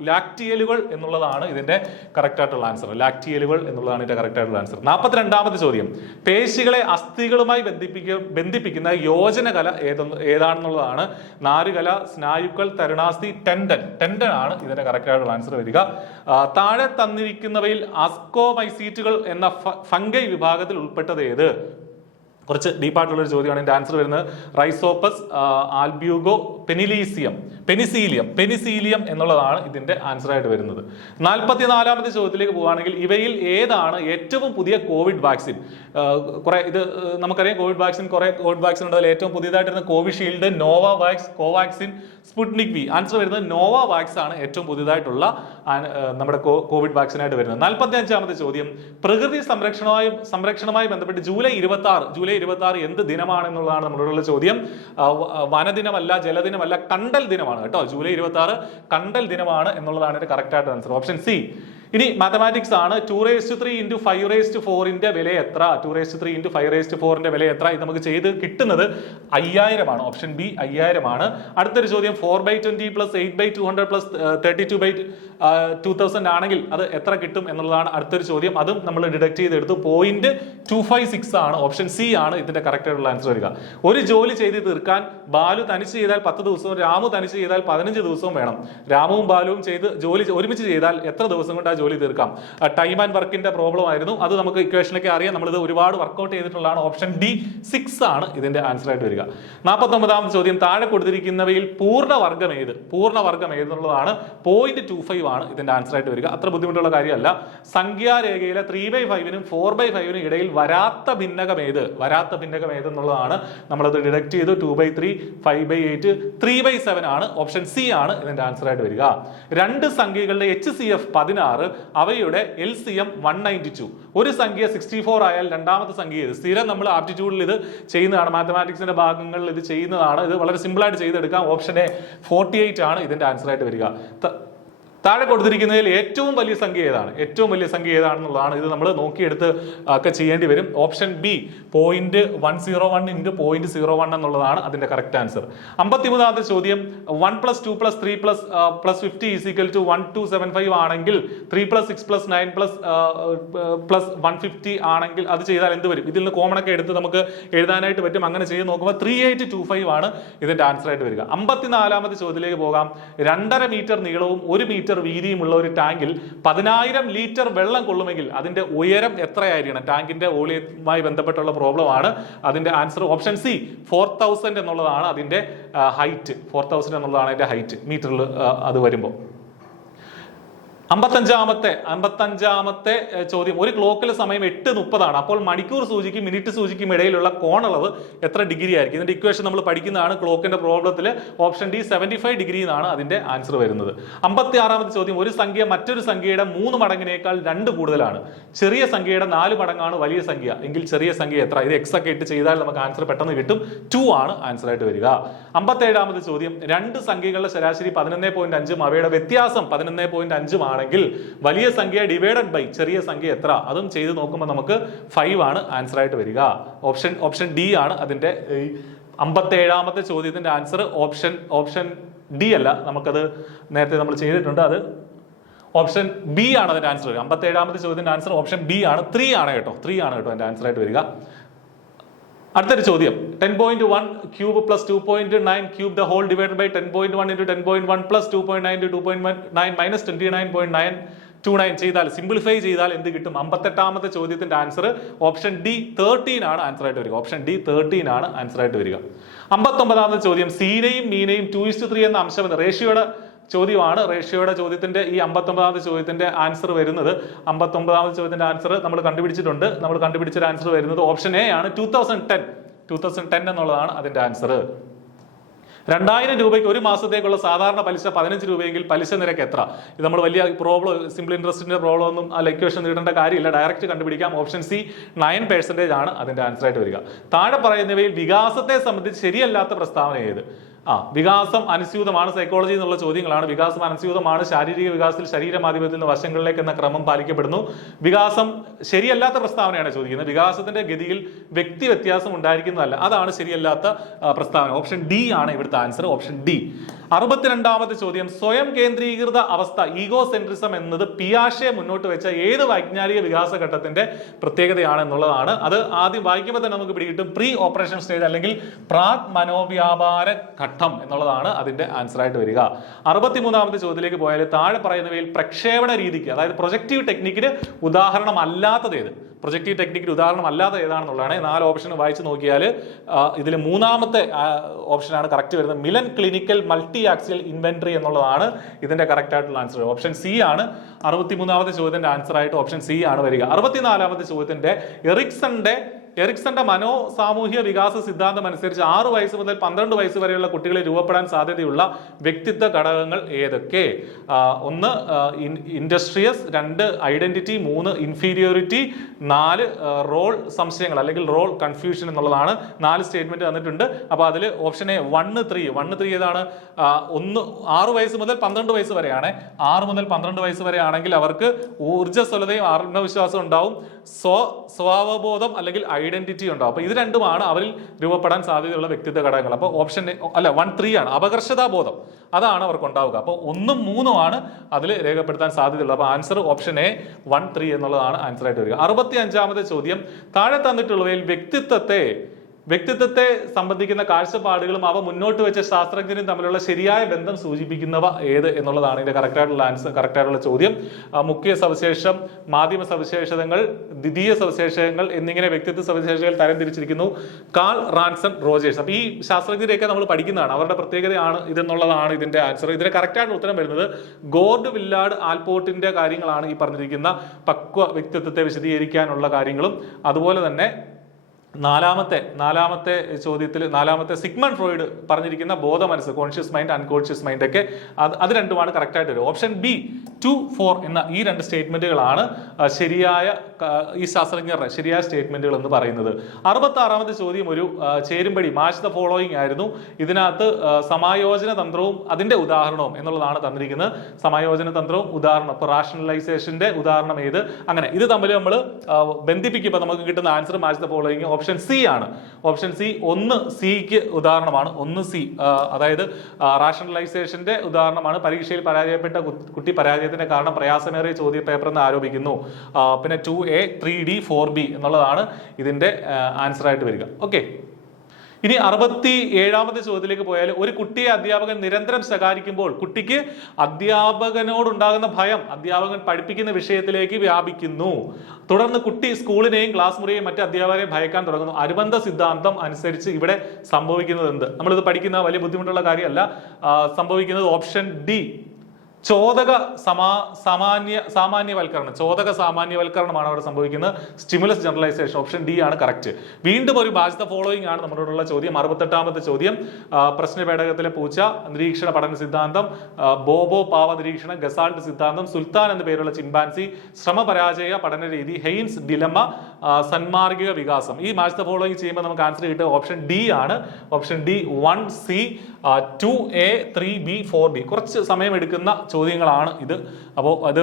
ലാക്ടിയലുകൾ എന്നുള്ളതാണ് ഇതിന്റെ കറക്റ്റ് ആയിട്ടുള്ള ആൻസർ. ലാക്ടിയലുകൾ എന്നുള്ളതാണ് ഇതിന്റെ കറക്റ്റ് ആയിട്ടുള്ള ആൻസർ. 42ാമത്തെ ചോദ്യം, പേശികളെ അസ്ഥികളുമായി ബന്ധിപ്പിക്കുന്ന യോജനകല ഏതാണെന്നുള്ളതാണ്. നാരുകല, സ്നായുക്കൾ, തരുണാസ്ഥി, ടെൻഡൻ ആണ് ഇതിന്റെ കറക്റ്റ് ആയിട്ടുള്ള ആൻസർ വരിക. താഴെ തന്നിരിക്കുന്നവയിൽ അസ്കോമൈസീറ്റുകൾ എന്ന ഫംഗൈ വിഭാഗത്തിൽ ഉൾപ്പെട്ടത് ഏത്? കുറച്ച് ഡീപ്പായിട്ടുള്ള ഒരു ചോദ്യമാണ്. ഇതിന്റെ ആൻസർ വരുന്നത് റൈസോപ്പസ്, ആൽബ്യൂഗോ, പെനിസീലിയം എന്നുള്ളതാണ് ഇതിന്റെ ആൻസർ ആയിട്ട് വരുന്നത്. 44ാമത്തെ ചോദ്യത്തിലേക്ക് പോവുകയാണെങ്കിൽ, ഇവയിൽ ഏതാണ് ഏറ്റവും പുതിയ കോവിഡ് വാക്സിൻ? നമുക്കറിയാം കോവിഡ് വാക്സിൻ ഉണ്ട്. അതിൽ ഏറ്റവും പുതിയതായിട്ട് Covishield, Novavax, Covaxin, Sputnik V. Answer വരുന്നത് നോവാവാക്സ് ആണ് ഏറ്റവും പുതിയതായിട്ടുള്ള നമ്മുടെ കോവിഡ് വാക്സിൻ ആയിട്ട് വരുന്നത്. 45ാമത്തെ ചോദ്യം, പ്രകൃതി സംരക്ഷണവുമായി ബന്ധപ്പെട്ട് ജൂലൈ 26 എന്ത് ദിനമാണെന്നുള്ളതാണ് നമ്മളോടുള്ള ചോദ്യം. വനദിനമല്ല, ജലദിനമല്ല, കണ്ടൽ ദിനമാണ് കേട്ടോ. ജൂലൈ 26 കണ്ടൽ ദിനമാണ് എന്നുള്ളതാണ് ഇതിന്റെ കറക്റ്റ് ആയിട്ട് ആൻസർ. Option C. ഇനി മാത്തമാറ്റിക്സ് ആണ്. 2⁴ × 5⁴ വില എത്ര? 2⁴ × 5⁴ വില എത്ര? ഇത് നമുക്ക് ചെയ്ത് കിട്ടുന്നത് 5000 ആണ്. ഓപ്ഷൻ ബി 5000 ആണ്. അടുത്തൊരു ചോദ്യം, 4/20 + 8/200 + 32/2000 ആണെങ്കിൽ അത് എത്ര കിട്ടും എന്നുള്ളതാണ് അടുത്തൊരു ചോദ്യം. അതും നമ്മൾ ഡിഡക്ട് ചെയ്തെടുത്തു. 0.256 ആണ്. ഓപ്ഷൻ സി ആണ് ഇതിന്റെ കറക്റ്റ് ആയിട്ടുള്ള ആൻസർ വരിക. ഒരു ജോലി ചെയ്ത് തീർക്കാൻ ബാലു തനിച്ച് ചെയ്താൽ 10 ദിവസവും രാമു തനിച്ച് ചെയ്താൽ 15 ദിവസവും വേണം. രാമുവും ബാലുവും ജോലി ഒരുമിച്ച് ചെയ്താൽ എത്ര ദിവസം കൊണ്ട് ആ ജോലി തീർക്കാം. ടൈം ആൻഡ് വർക്കിന്റെ പ്രോബ്ലം ആയിരുന്നു, അത് നമുക്ക് ഇക്വേഷനിലേക്ക് അറിയാം, നമ്മളിത് ഒരുപാട് വർക്ക്ഔട്ട് ചെയ്തിട്ടുള്ളതാണ്. ഓപ്ഷൻ ഡി 6 ആണ് ഇതിന്റെ ആൻസർ ആയിട്ട് വരിക. 49ാമത്തെ ചോദ്യം, താഴെ കൊടുത്തിരിക്കുന്നവയിൽ പൂർണ്ണവർഗം ഏത്? പൂർണ്ണവർഗം ഏതെന്നുള്ളതാണ്. 0.25 ആണ് ഇതിന്റെ ആൻസർ ആയിട്ട് വരിക. അത്ര ബുദ്ധിമുട്ടുള്ള കാര്യമല്ല. സംഖ്യാരേഖയിലെ 3/5നും 4/5നും ഇടയിൽ വരാത്ത ഭിന്നകം ഏത്? വരാത്ത ഭിന്നകം ഏതെന്നുള്ളതാണ്. നമ്മളത് ഡിഡക്ട് ചെയ്തു. 2/3, 5/8, 3/7 ആണ്. ഓപ്ഷൻ സി ആണ് ഇതിന്റെ ആൻസർ ആയിട്ട് വരിക. രണ്ട് സംഖ്യകളുടെ HCF 16, അവയുടെ LCM 192. ഒരു സംഖ്യ 64 ആയാൽ രണ്ടാമത്തെ സംഖ്യ ഏത്? സ്ഥിരം നമ്മൾ ആപ്റ്റിറ്റ്യൂഡിൽ ഇത് ചെയ്യുന്നതാണ്, മാത്തമാറ്റിക്സിന്റെ ഭാഗങ്ങളിൽ ഇത് ചെയ്യുന്നതാണ്. ഇത് വളരെ സിമ്പിൾ ആയിട്ട് ചെയ്തെടുക്കാം. ഓപ്ഷൻ എ 48 ആണ് ഇതിന്റെ ആൻസർ ആയിട്ട് വരിക. താഴെ കൊടുത്തിരിക്കുന്നതിൽ ഏറ്റവും വലിയ സംഖ്യ ഏതാണ്? ഏറ്റവും വലിയ സംഖ്യ ഏതാണെന്നുള്ളതാണ്. ഇത് നമ്മൾ നോക്കിയെടുത്ത് ഒക്കെ ചെയ്യേണ്ടി വരും. ഓപ്ഷൻ ബി 0.101 × 0.01 എന്നുള്ളതാണ് അതിന്റെ കറക്റ്റ് ആൻസർ. 53ാമത്തെ ചോദ്യം, 1 + 2 + 3 + 50 = 1275 ആണെങ്കിൽ 3 + 6 + 9 + 150 ആണെങ്കിൽ അത് ചെയ്താൽ എന്ത് വരും? ഇതിൽ നിന്ന് കോമൺ ഒക്കെ എടുത്ത് നമുക്ക് എഴുതാനായിട്ട് പറ്റും. അങ്ങനെ ചെയ്ത് നോക്കുമ്പോൾ 3825 ആണ് ഇതിന്റെ ആൻസർ ആയിട്ട് വരിക. 54ാമത്തെ ചോദ്യത്തിലേക്ക് പോകാം. 2.5 മീറ്റർ നീളവും 1 മീറ്റർ വീതിയുമുള്ള ഒരു ടാങ്കിൽ 10,000 ലിറ്റർ വെള്ളം കൊള്ളുമെങ്കിൽ അതിന്റെ ഉയരം എത്രയായിരിക്കണം? ടാങ്കിന്റെ വോളിയവുമായി ബന്ധപ്പെട്ടുള്ള പ്രോബ്ലം ആണ്. അതിന്റെ ആൻസർ ഓപ്ഷൻ സി 4000 എന്നുള്ളതാണ് അതിന്റെ ഹൈറ്റ്. 4000 എന്നുള്ളതാണ് അതിന്റെ ഹൈറ്റ് മീറ്ററിൽ അത് വരുമ്പോൾ. 55ാമത്തെ ചോദ്യം, ഒരു ക്ലോക്കിൽ സമയം 8:30 ആണ്. അപ്പോൾ മണിക്കൂർ സൂചിക്കും മിനിറ്റ് സൂചിക്കും ഇടയിലുള്ള കോണളവ് എത്ര ഡിഗ്രി ആയിരിക്കും? ഇതിന്റെ ഇക്വേഷൻ നമ്മൾ പഠിക്കുന്നതാണ് ക്ലോക്കിന്റെ പ്രോബ്ലത്തിൽ. ഓപ്ഷൻ ഡി 75 ഡിഗ്രി എന്നാണ് അതിന്റെ ആൻസർ വരുന്നത്. 56ാമത്തെ ചോദ്യം, ഒരു സംഖ്യ മറ്റൊരു സംഖ്യയുടെ 3 മടങ്ങിനേക്കാൾ 2 കൂടുതലാണ്. ചെറിയ സംഖ്യയുടെ 4 മടങ്ങാണ് വലിയ സംഖ്യ എങ്കിൽ ചെറിയ സംഖ്യ എത്ര? ഇത് എക്സ് ഒക്കെ ഇട്ട് ചെയ്താൽ നമുക്ക് ആൻസർ പെട്ടെന്ന് കിട്ടും. 2 ആണ് ആൻസർ ആയിട്ട് വരിക. 57ാമത്തെ ചോദ്യം, രണ്ട് സംഖ്യകളുടെ ശരാശരി 11.5ഉം അവയുടെ വ്യത്യാസം 11.5ഉം ആണ് െങ്കിൽ വലിയ സംഖ്യ ഡിവൈഡഡ് ബൈ ചെറിയ സംഖ്യ എത്ര? അതും ചെയ്ത് നോക്കുമ്പോൾ നമുക്ക് 5 ആണ് ആൻസർ ആയിട്ട് വരിക. ഓപ്ഷൻ ഡി ആണ് അതിന്റെ 57ാമത്തെ ചോദ്യത്തിന്റെ ആൻസർ. ഓപ്ഷൻ ഡി അല്ല, നമുക്കത് നേരത്തെ നമ്മൾ ചെയ്തിട്ടുണ്ട്. അത് ഓപ്ഷൻ ബി ആണ് അതിന്റെ ആൻസർ. 57ാമത്തെ ചോദ്യത്തിന്റെ ആൻസർ ഓപ്ഷൻ ബി ആണ്. 3 ആണ് കേട്ടോ. 3 ആണ് കേട്ടോ അതിന്റെ ആൻസർ ആയിട്ട് വരിക. അടുത്തൊരു ചോദ്യം, 10.1 cube + 2.9 cube the whole divided by 10.1 × 10.1 + 2.9 × 2.9 - 29.929 ചെയ്താൽ, സിംപ്ലിഫൈ ചെയ്താൽ എന്ത് കിട്ടും? 58ാമത്തെ ചോദ്യത്തിന്റെ ആൻസർ ഓപ്ഷൻ ഡി 13 ആണ് ആൻസർ ആയിട്ട് വരിക. ഓപ്ഷൻ ഡി 13 ആണ് ആൻസർ ആയിട്ട് വരിക. 59ാമത്തെ ചോദ്യം, സീനയും മീനയും 2:3 എന്ന അംശം റേഷ്യോയുടെ ചോദ്യമാണ്. റേഷ്യോയുടെ ചോദ്യത്തിന്റെ ഈ 59ാമത്തെ ചോദ്യത്തിന്റെ ആൻസർ വരുന്നത്, 59ാമത്തെ ചോദ്യത്തിന്റെ ആൻസർ നമ്മൾ കണ്ടുപിടിച്ചിട്ടുണ്ട്. നമ്മൾ കണ്ടുപിടിച്ച ആൻസർ വരുന്നത് ഓപ്ഷൻ എ ആണ്. 2010 എന്നുള്ളതാണ് അതിന്റെ ആൻസർ. 2000 രൂപയ്ക്ക് ഒരു മാസത്തേക്കുള്ള സാധാരണ പലിശ 15 രൂപയെങ്കിൽ പലിശ നിരക്ക് എത്ര? ഇത് നമ്മൾ വലിയ പ്രോബ്ലം, സിമ്പിൾ ഇൻട്രസ്റ്റിന്റെ പ്രോബ്ലം ഒന്നും ഇക്വേഷൻ നേടേണ്ട കാര്യമില്ല, ഡയറക്റ്റ് കണ്ടുപിടിക്കാം. ഓപ്ഷൻ സി 9% ആണ് അതിന്റെ ആൻസർ ആയിട്ട് വരിക. താഴെ പറയുന്നവയിൽ വികാസത്തെ സംബന്ധിച്ച് ശരിയല്ലാത്ത പ്രസ്താവന ഏത്? വികാസം അനുസ്യൂതമാണ്. സൈക്കോളജി എന്നുള്ള ചോദ്യങ്ങളാണ്. വികാസം അനുസ്യൂതമാണ്. ശാരീരിക വികാസത്തിൽ ശരീരമാധിപത്യത്തിൽ നിന്ന് വശങ്ങളിലേക്ക് എന്ന ക്രമം പാലിക്കപ്പെടുന്നു. വികാസം ശരിയല്ലാത്ത പ്രസ്താവനയാണ് ചോദിക്കുന്നത്. വികാസത്തിന്റെ ഗതിയിൽ വ്യക്തി വ്യത്യാസം ഉണ്ടായിരിക്കുന്നതല്ല, അതാണ് ശരിയല്ലാത്ത പ്രസ്താവന. ഓപ്ഷൻ ഡി ആണ് ഇവിടുത്തെ ആൻസർ. Option D. 62ാമത്തെ ചോദ്യം, സ്വയം കേന്ദ്രീകൃത അവസ്ഥ ഈഗോസെൻട്രിസം എന്നത് പിയാഷെ മുന്നോട്ട് വെച്ച ഏത് വൈജ്ഞാനിക വികാസ ഘട്ടത്തിന്റെ പ്രത്യേകതയാണ് എന്നുള്ളതാണ്. അത് ആദ്യം വായിക്കുമ്പോൾ തന്നെ നമുക്ക് പിടികിട്ടും. പ്രീ ഓപ്പറേഷൻ സ്റ്റേജ് അല്ലെങ്കിൽ പ്രാക് മനോവ്യാപാര ഘട്ടം എന്നുള്ളതാണ് അതിന്റെ ആൻസർ ആയിട്ട് വരിക. 63ാമത്തെ ചോദ്യത്തിലേക്ക് പോയാൽ താഴെ പറയുന്നവയിൽ പ്രക്ഷേപണ രീതിക്ക്, അതായത് പ്രൊജക്റ്റീവ് ടെക്നിക്കിന് ഉദാഹരണം അല്ലാത്തത് ഏത്? പ്രൊജക്റ്റീവ് ടെക്നിക്കിന് ഉദാഹരണം അല്ലാതെ ഏതാണെന്നുള്ളതാണ്. 4 ഓപ്ഷൻ വായിച്ച് നോക്കിയാൽ ഇതിൽ 3ാമത്തെ ഓപ്ഷനാണ് കറക്റ്റ് വരുന്നത്. Milan clinical multi axial inventory എന്നുള്ളതാണ് ഇതിന്റെ കറക്റ്റ് ആയിട്ടുള്ള ആൻസർ. ഓപ്ഷൻ സി ആണ് 63ാമത്തെ ചോദ്യത്തിന്റെ ആൻസർ ആയിട്ട് ഓപ്ഷൻ സി ആണ് വരിക. 64ാമത്തെ ചോദ്യത്തിന്റെ എറിക്സന്റെ മനോ സാമൂഹ്യ വികാസ സിദ്ധാന്തം അനുസരിച്ച് 6 വയസ്സ് മുതൽ 12 വയസ്സ് വരെയുള്ള കുട്ടികളിൽ രൂപപ്പെടാൻ സാധ്യതയുള്ള വ്യക്തിത്വ ഘടകങ്ങൾ ഏതൊക്കെ? 1 ഇൻഡസ്ട്രിയസ്, 2 ഐഡന്റിറ്റി, 3 ഇൻഫീരിയോറിറ്റി, 4 റോൾ സംശയങ്ങൾ അല്ലെങ്കിൽ റോൾ കൺഫ്യൂഷൻ എന്നുള്ളതാണ്. 4 സ്റ്റേറ്റ്മെന്റ് തന്നിട്ടുണ്ട്. അപ്പൊ അതിൽ ഓപ്ഷൻ എ 1, 3 ഏതാണ്? 6 വയസ്സ് മുതൽ 12 വയസ്സ് വരെയാണ്. 6 മുതൽ 12 വയസ്സ് വരെ ആണെങ്കിൽ അവർക്ക് ഊർജ്ജസ്വലതയും ആത്മവിശ്വാസം ഉണ്ടാവും, സ്വഭാവബോധം അല്ലെങ്കിൽ ഐഡന്റിറ്റി ഉണ്ടാവും. അപ്പൊ ഇത് രണ്ടുമാണ് അവരിൽ രൂപപ്പെടാൻ സാധ്യതയുള്ള വ്യക്തിത്വ ഘടകങ്ങൾ. അപ്പൊ ഓപ്ഷൻ 1, 3 ആണ്. അപകർഷതാബോധം അതാണ് അവർക്ക് ഉണ്ടാവുക. അപ്പൊ 1, 3 ആണ് അതിൽ രേഖപ്പെടുത്താൻ സാധ്യതയുള്ളത്. അപ്പൊ ആൻസർ ഓപ്ഷൻ എ 1, 3 എന്നുള്ളതാണ് ആൻസർ ആയിട്ട് വരിക. 65ാമത്തെ ചോദ്യം, താഴെ തന്നിട്ടുള്ളവയിൽ വ്യക്തിത്വത്തെ വ്യക്തിത്വത്തെ സംബന്ധിക്കുന്ന കാഴ്ചപ്പാടുകളും അവ മുന്നോട്ട് വെച്ച ശാസ്ത്രജ്ഞരും തമ്മിലുള്ള ശരിയായ ബന്ധം സൂചിപ്പിക്കുന്നവ ഏത് എന്നുള്ളതാണ് ഇതിന്റെ കറക്റ്റായിട്ടുള്ള ചോദ്യം. മുഖ്യ സവിശേഷം, മാധ്യമ സവിശേഷതകൾ, ദ്വിതീയ സവിശേഷതകൾ എന്നിങ്ങനെ വ്യക്തിത്വ സവിശേഷതകൾ തരംതിരിച്ചിരിക്കുന്നു കാൾ റാൻസൺ റോജേഴ്സ്. അപ്പൊ ഈ ശാസ്ത്രജ്ഞരെയൊക്കെ നമ്മൾ പഠിക്കുന്നതാണ്, അവരുടെ പ്രത്യേകതയാണ് ഇതെന്നുള്ളതാണ് ഇതിന്റെ ആൻസർ. ഇതിന്റെ കറക്റ്റായിട്ടുള്ള ഉത്തരം വരുന്നത് ഗോർഡ് വില്ലാർഡ് ആൽപോർട്ടിന്റെ കാര്യങ്ങളാണ് ഈ പറഞ്ഞിരിക്കുന്ന പക്വ വ്യക്തിത്വത്തെ വിശദീകരിക്കാനുള്ള കാര്യങ്ങളും. അതുപോലെ തന്നെ നാലാമത്തെ ചോദ്യത്തിൽ സിഗ്മണ്ട് ഫ്രോയിഡ് പറഞ്ഞിരിക്കുന്ന ബോധ മനസ്സ്, കോൺഷ്യസ് മൈൻഡ്, അൺകോൺഷ്യസ് മൈൻഡ് ഒക്കെ അത് രണ്ടുമാണ് കറക്റ്റ് ആയിട്ട് വരും. ഓപ്ഷൻ ബി 2, 4 എന്ന ഈ രണ്ട് സ്റ്റേറ്റ്മെന്റുകളാണ് ശരിയായ ഈ ശാസ്ത്രജ്ഞരുടെ ശരിയായ സ്റ്റേറ്റ്മെന്റുകൾ എന്ന് പറയുന്നത്. 66ാമത്തെ ചോദ്യം ഒരു ചേരുംപടി മാച്ച് ദ ഫോളോയിങ് ആയിരുന്നു. ഇതിനകത്ത് സമായോജന തന്ത്രവും അതിന്റെ ഉദാഹരണവും എന്നുള്ളതാണ് തന്നിരിക്കുന്നത്. സമായോജന തന്ത്രവും ഉദാഹരണം, ഇപ്പൊ റാഷണലൈസേഷന്റെ ഉദാഹരണം ഏത്, അങ്ങനെ ഇത് തമ്മിൽ നമ്മൾ ബന്ധിപ്പിക്കുമ്പോൾ നമുക്ക് കിട്ടുന്ന answer match the following option C ആണ്. ഓപ്ഷൻ സി 1C ഉദാഹരണമാണ്. 1C അതായത് റാഷണലൈസേഷന്റെ ഉദാഹരണമാണ്. പരീക്ഷയിൽ പരാജയപ്പെട്ട കുട്ടി പരാജയത്തിന്റെ കാരണം പ്രയാസമേറിയ ചോദ്യ പേപ്പർ എന്ന് ആരോപിക്കുന്നു. പിന്നെ 2A 3D 4B എന്നുള്ളതാണ് ഇതിന്റെ ആൻസർ ആയിട്ട് വരിക. ഓക്കെ, ഇനി 67ാമത്തെ ചോദ്യത്തിലേക്ക് പോയാൽ ഒരു കുട്ടിയെ അധ്യാപകൻ നിരന്തരം ശകാരിക്കുമ്പോൾ കുട്ടിക്ക് അധ്യാപകനോടുണ്ടാകുന്ന ഭയം അധ്യാപകൻ പഠിപ്പിക്കുന്ന വിഷയത്തിലേക്ക് വ്യാപിക്കുന്നു. തുടർന്ന് കുട്ടി സ്കൂളിനെയും ക്ലാസ് മുറിയെയും മറ്റ് അധ്യാപകരെയും ഭയക്കാൻ തുടങ്ങുന്നു. അനുബന്ധ സിദ്ധാന്തം അനുസരിച്ച് ഇവിടെ സംഭവിക്കുന്നത് എന്ത്? നമ്മളിത് പഠിക്കുന്ന വലിയ ബുദ്ധിമുട്ടുള്ള കാര്യമല്ല. സംഭവിക്കുന്നത് ഓപ്ഷൻ ഡി, ചോദക സാമാന്യവൽക്കരണമാണ് അവിടെ സംഭവിക്കുന്നത്. Stimulus generalization. ഓപ്ഷൻ ഡി ആണ് കറക്റ്റ്. വീണ്ടും ഒരു ബാച്ച് ദ ഫോളോയിങ് ആണ് നമ്മളോടുള്ള ചോദ്യം. 68ാമത്തെ ചോദ്യം പ്രശ്നപേടകത്തിലെ പൂച്ച, നിരീക്ഷണ പഠന സിദ്ധാന്തം, ബോബോ പാവ നിരീക്ഷണം, ഗസാൾട്ട് സിദ്ധാന്തം, സുൽത്താൻ എന്ന പേരുള്ള ചിമ്പാൻസി, ശ്രമപരാജയ പഠന രീതി, ഹെയ്ൻസ് ഡിലമ്മ, സന്മാർഗിക വികാസം. ഈ മാച്ച് ദ ഫോളോയിങ് ചെയ്യുമ്പോൾ നമുക്ക് ആൻസർ കിട്ടുക ഓപ്ഷൻ ഡി ആണ്. Option D 1C 2A 3B 4B. കുറച്ച് സമയം എടുക്കുന്ന ചോദ്യങ്ങളാണ് ഇത്. അപ്പോൾ അത്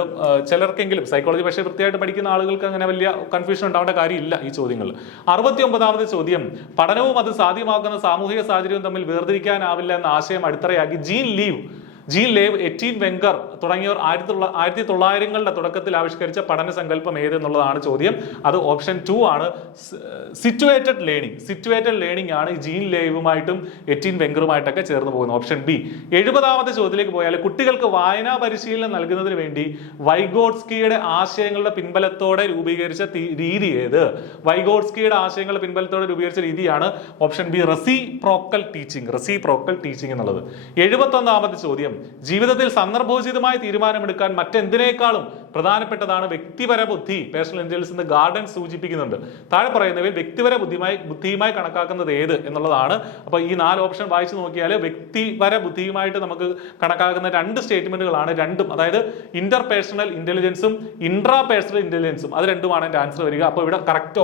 ചിലർക്കെങ്കിലും സൈക്കോളജി പക്ഷേ വൃത്തിയായിട്ട് പഠിക്കുന്ന ആളുകൾക്ക് അങ്ങനെ വലിയ കൺഫ്യൂഷൻ ഉണ്ടാവേണ്ട കാര്യമില്ല ഈ ചോദ്യങ്ങൾ. 69ാമത്തെ ചോദ്യം പഠനവും അത് സാധ്യമാക്കുന്ന സാമൂഹിക സാഹചര്യവും തമ്മിൽ വേർതിരിക്കാനാവില്ല എന്ന ആശയം അടിത്തറയാക്കി ജീൻ ലേവ്, എറ്റീൻ വെങ്കർ തുടങ്ങിയവർ 1900കളുടെ തുടക്കത്തിൽ ആവിഷ്കരിച്ച പഠന സങ്കല്പം ഏതെന്നുള്ളതാണ് ചോദ്യം. അത് ഓപ്ഷൻ 2 ആണ്. സിറ്റുവേറ്റഡ് ലേണിംഗ് ആണ് ഈ ജീൻ ലേവുമായിട്ടും എറ്റീൻ വെങ്കറുമായിട്ടൊക്കെ ചേർന്ന് പോകുന്നത്. Option B. 70ാമത്തെ ചോദ്യത്തിലേക്ക് പോയാൽ കുട്ടികൾക്ക് വായനാ പരിശീലനം നൽകുന്നതിന് വേണ്ടി വൈഗോട്സ്കിയുടെ ആശയങ്ങളുടെ പിൻബലത്തോടെ രൂപീകരിച്ച രീതി ഏത്? വൈഗോട്സ്കിയുടെ ആശയങ്ങളുടെ പിൻബലത്തോടെ രൂപീകരിച്ച രീതിയാണ് ഓപ്ഷൻ ബി, റെസിപ്രോക്കൽ ടീച്ചിങ് എന്നുള്ളത്. 71ാമത്തെ ചോദ്യം ജീവിതത്തിൽ സന്ദർഭോചിതമായ തീരുമാനമെടുക്കാൻ മറ്റെന്തിനേക്കാളും പ്രധാനപ്പെട്ടതാണ് വ്യക്തിപര ബുദ്ധി. പേഴ്സണൽ ഇന്റലിജൻസ് എന്ന് ഗാർഡൻ സൂചിപ്പിക്കുന്നുണ്ട്. താഴെ പറയുന്നവയിൽ വ്യക്തിപര ബുദ്ധിയുമായി കണക്കാക്കുന്നത് ഏത് എന്നുള്ളതാണ്. അപ്പൊ ഈ 4 ഓപ്ഷൻ വായിച്ചു നോക്കിയാൽ വ്യക്തിപര ബുദ്ധിയുമായിട്ട് നമുക്ക് കണക്കാക്കുന്ന 2 സ്റ്റേറ്റ്മെന്റുകളാണ് രണ്ടും. അതായത് ഇന്റർ പേഴ്സണൽ ഇന്റലിജൻസും ഇൻട്രാ പേഴ്സണൽ ഇന്റലിജൻസും, അത് രണ്ടുമാണ് എന്റെ ആൻസർ വരിക. അപ്പോൾ ഇവിടെ കറക്റ്റ്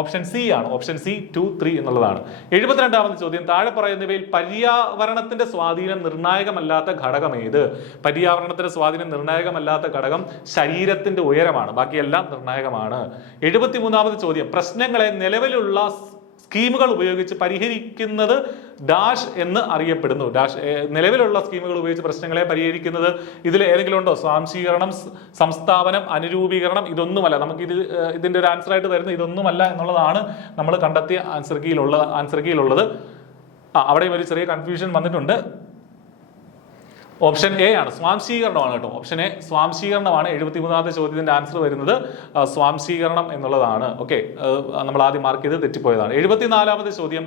ഓപ്ഷൻ സി ആണ്. ഓപ്ഷൻ സി 2, 3 എന്നുള്ളതാണ്. 72ാമത്തെ ചോദ്യം താഴെ പറയുന്നവയിൽ പര്യാവരണത്തിന്റെ സ്വാധീനം നിർണായകമല്ലാത്ത ഘടകം ഏത്? പര്യാവരണത്തിന്റെ സ്വാധീനം നിർണായകമല്ലാത്ത ഘടകം ശരീരത്തിന്റെ ഉയരമാണ്. ബാക്കിയെല്ലാം നിർണായകമാണ്. 73ാമത്തെ ചോദ്യം പ്രശ്നങ്ങളെ നിലവിലുള്ള സ്കീമുകൾ ഉപയോഗിച്ച് പരിഹരിക്കുന്നത് ഡാഷ് എന്ന് അറിയപ്പെടുന്നു. നിലവിലുള്ള സ്കീമുകൾ ഉപയോഗിച്ച് പ്രശ്നങ്ങളെ പരിഹരിക്കുന്നത് ഇതിൽ ഏതെങ്കിലും ഉണ്ടോ? സ്വാംശീകരണം, സംസ്ഥാപനം, അനുരൂപീകരണം, ഇതൊന്നുമല്ല. നമുക്ക് ഇതിന്റെ ഒരു ആൻസർ ആയിട്ട് വരുന്നത് ഇതൊന്നുമല്ല എന്നുള്ളതാണ് നമ്മൾ കണ്ടെത്തിയ ആൻസർ കീയിലുള്ളത്. അവിടെയും ഒരു ചെറിയ കൺഫ്യൂഷൻ വന്നിട്ടുണ്ട്. ഓപ്ഷൻ എ ആണ്, സ്വാംശീകരണമാണ് കേട്ടോ. Option A സ്വാംശീകരണമാണ്. 73ാമത്തെ ചോദ്യത്തിന്റെ ആൻസർ വരുന്നത് സ്വാംശീകരണം എന്നുള്ളതാണ്. ഓക്കെ, നമ്മൾ ആദ്യം മാർക്ക് ചെയ്ത് തെറ്റിപ്പോയതാണ്. 74ാമത്തെ ചോദ്യം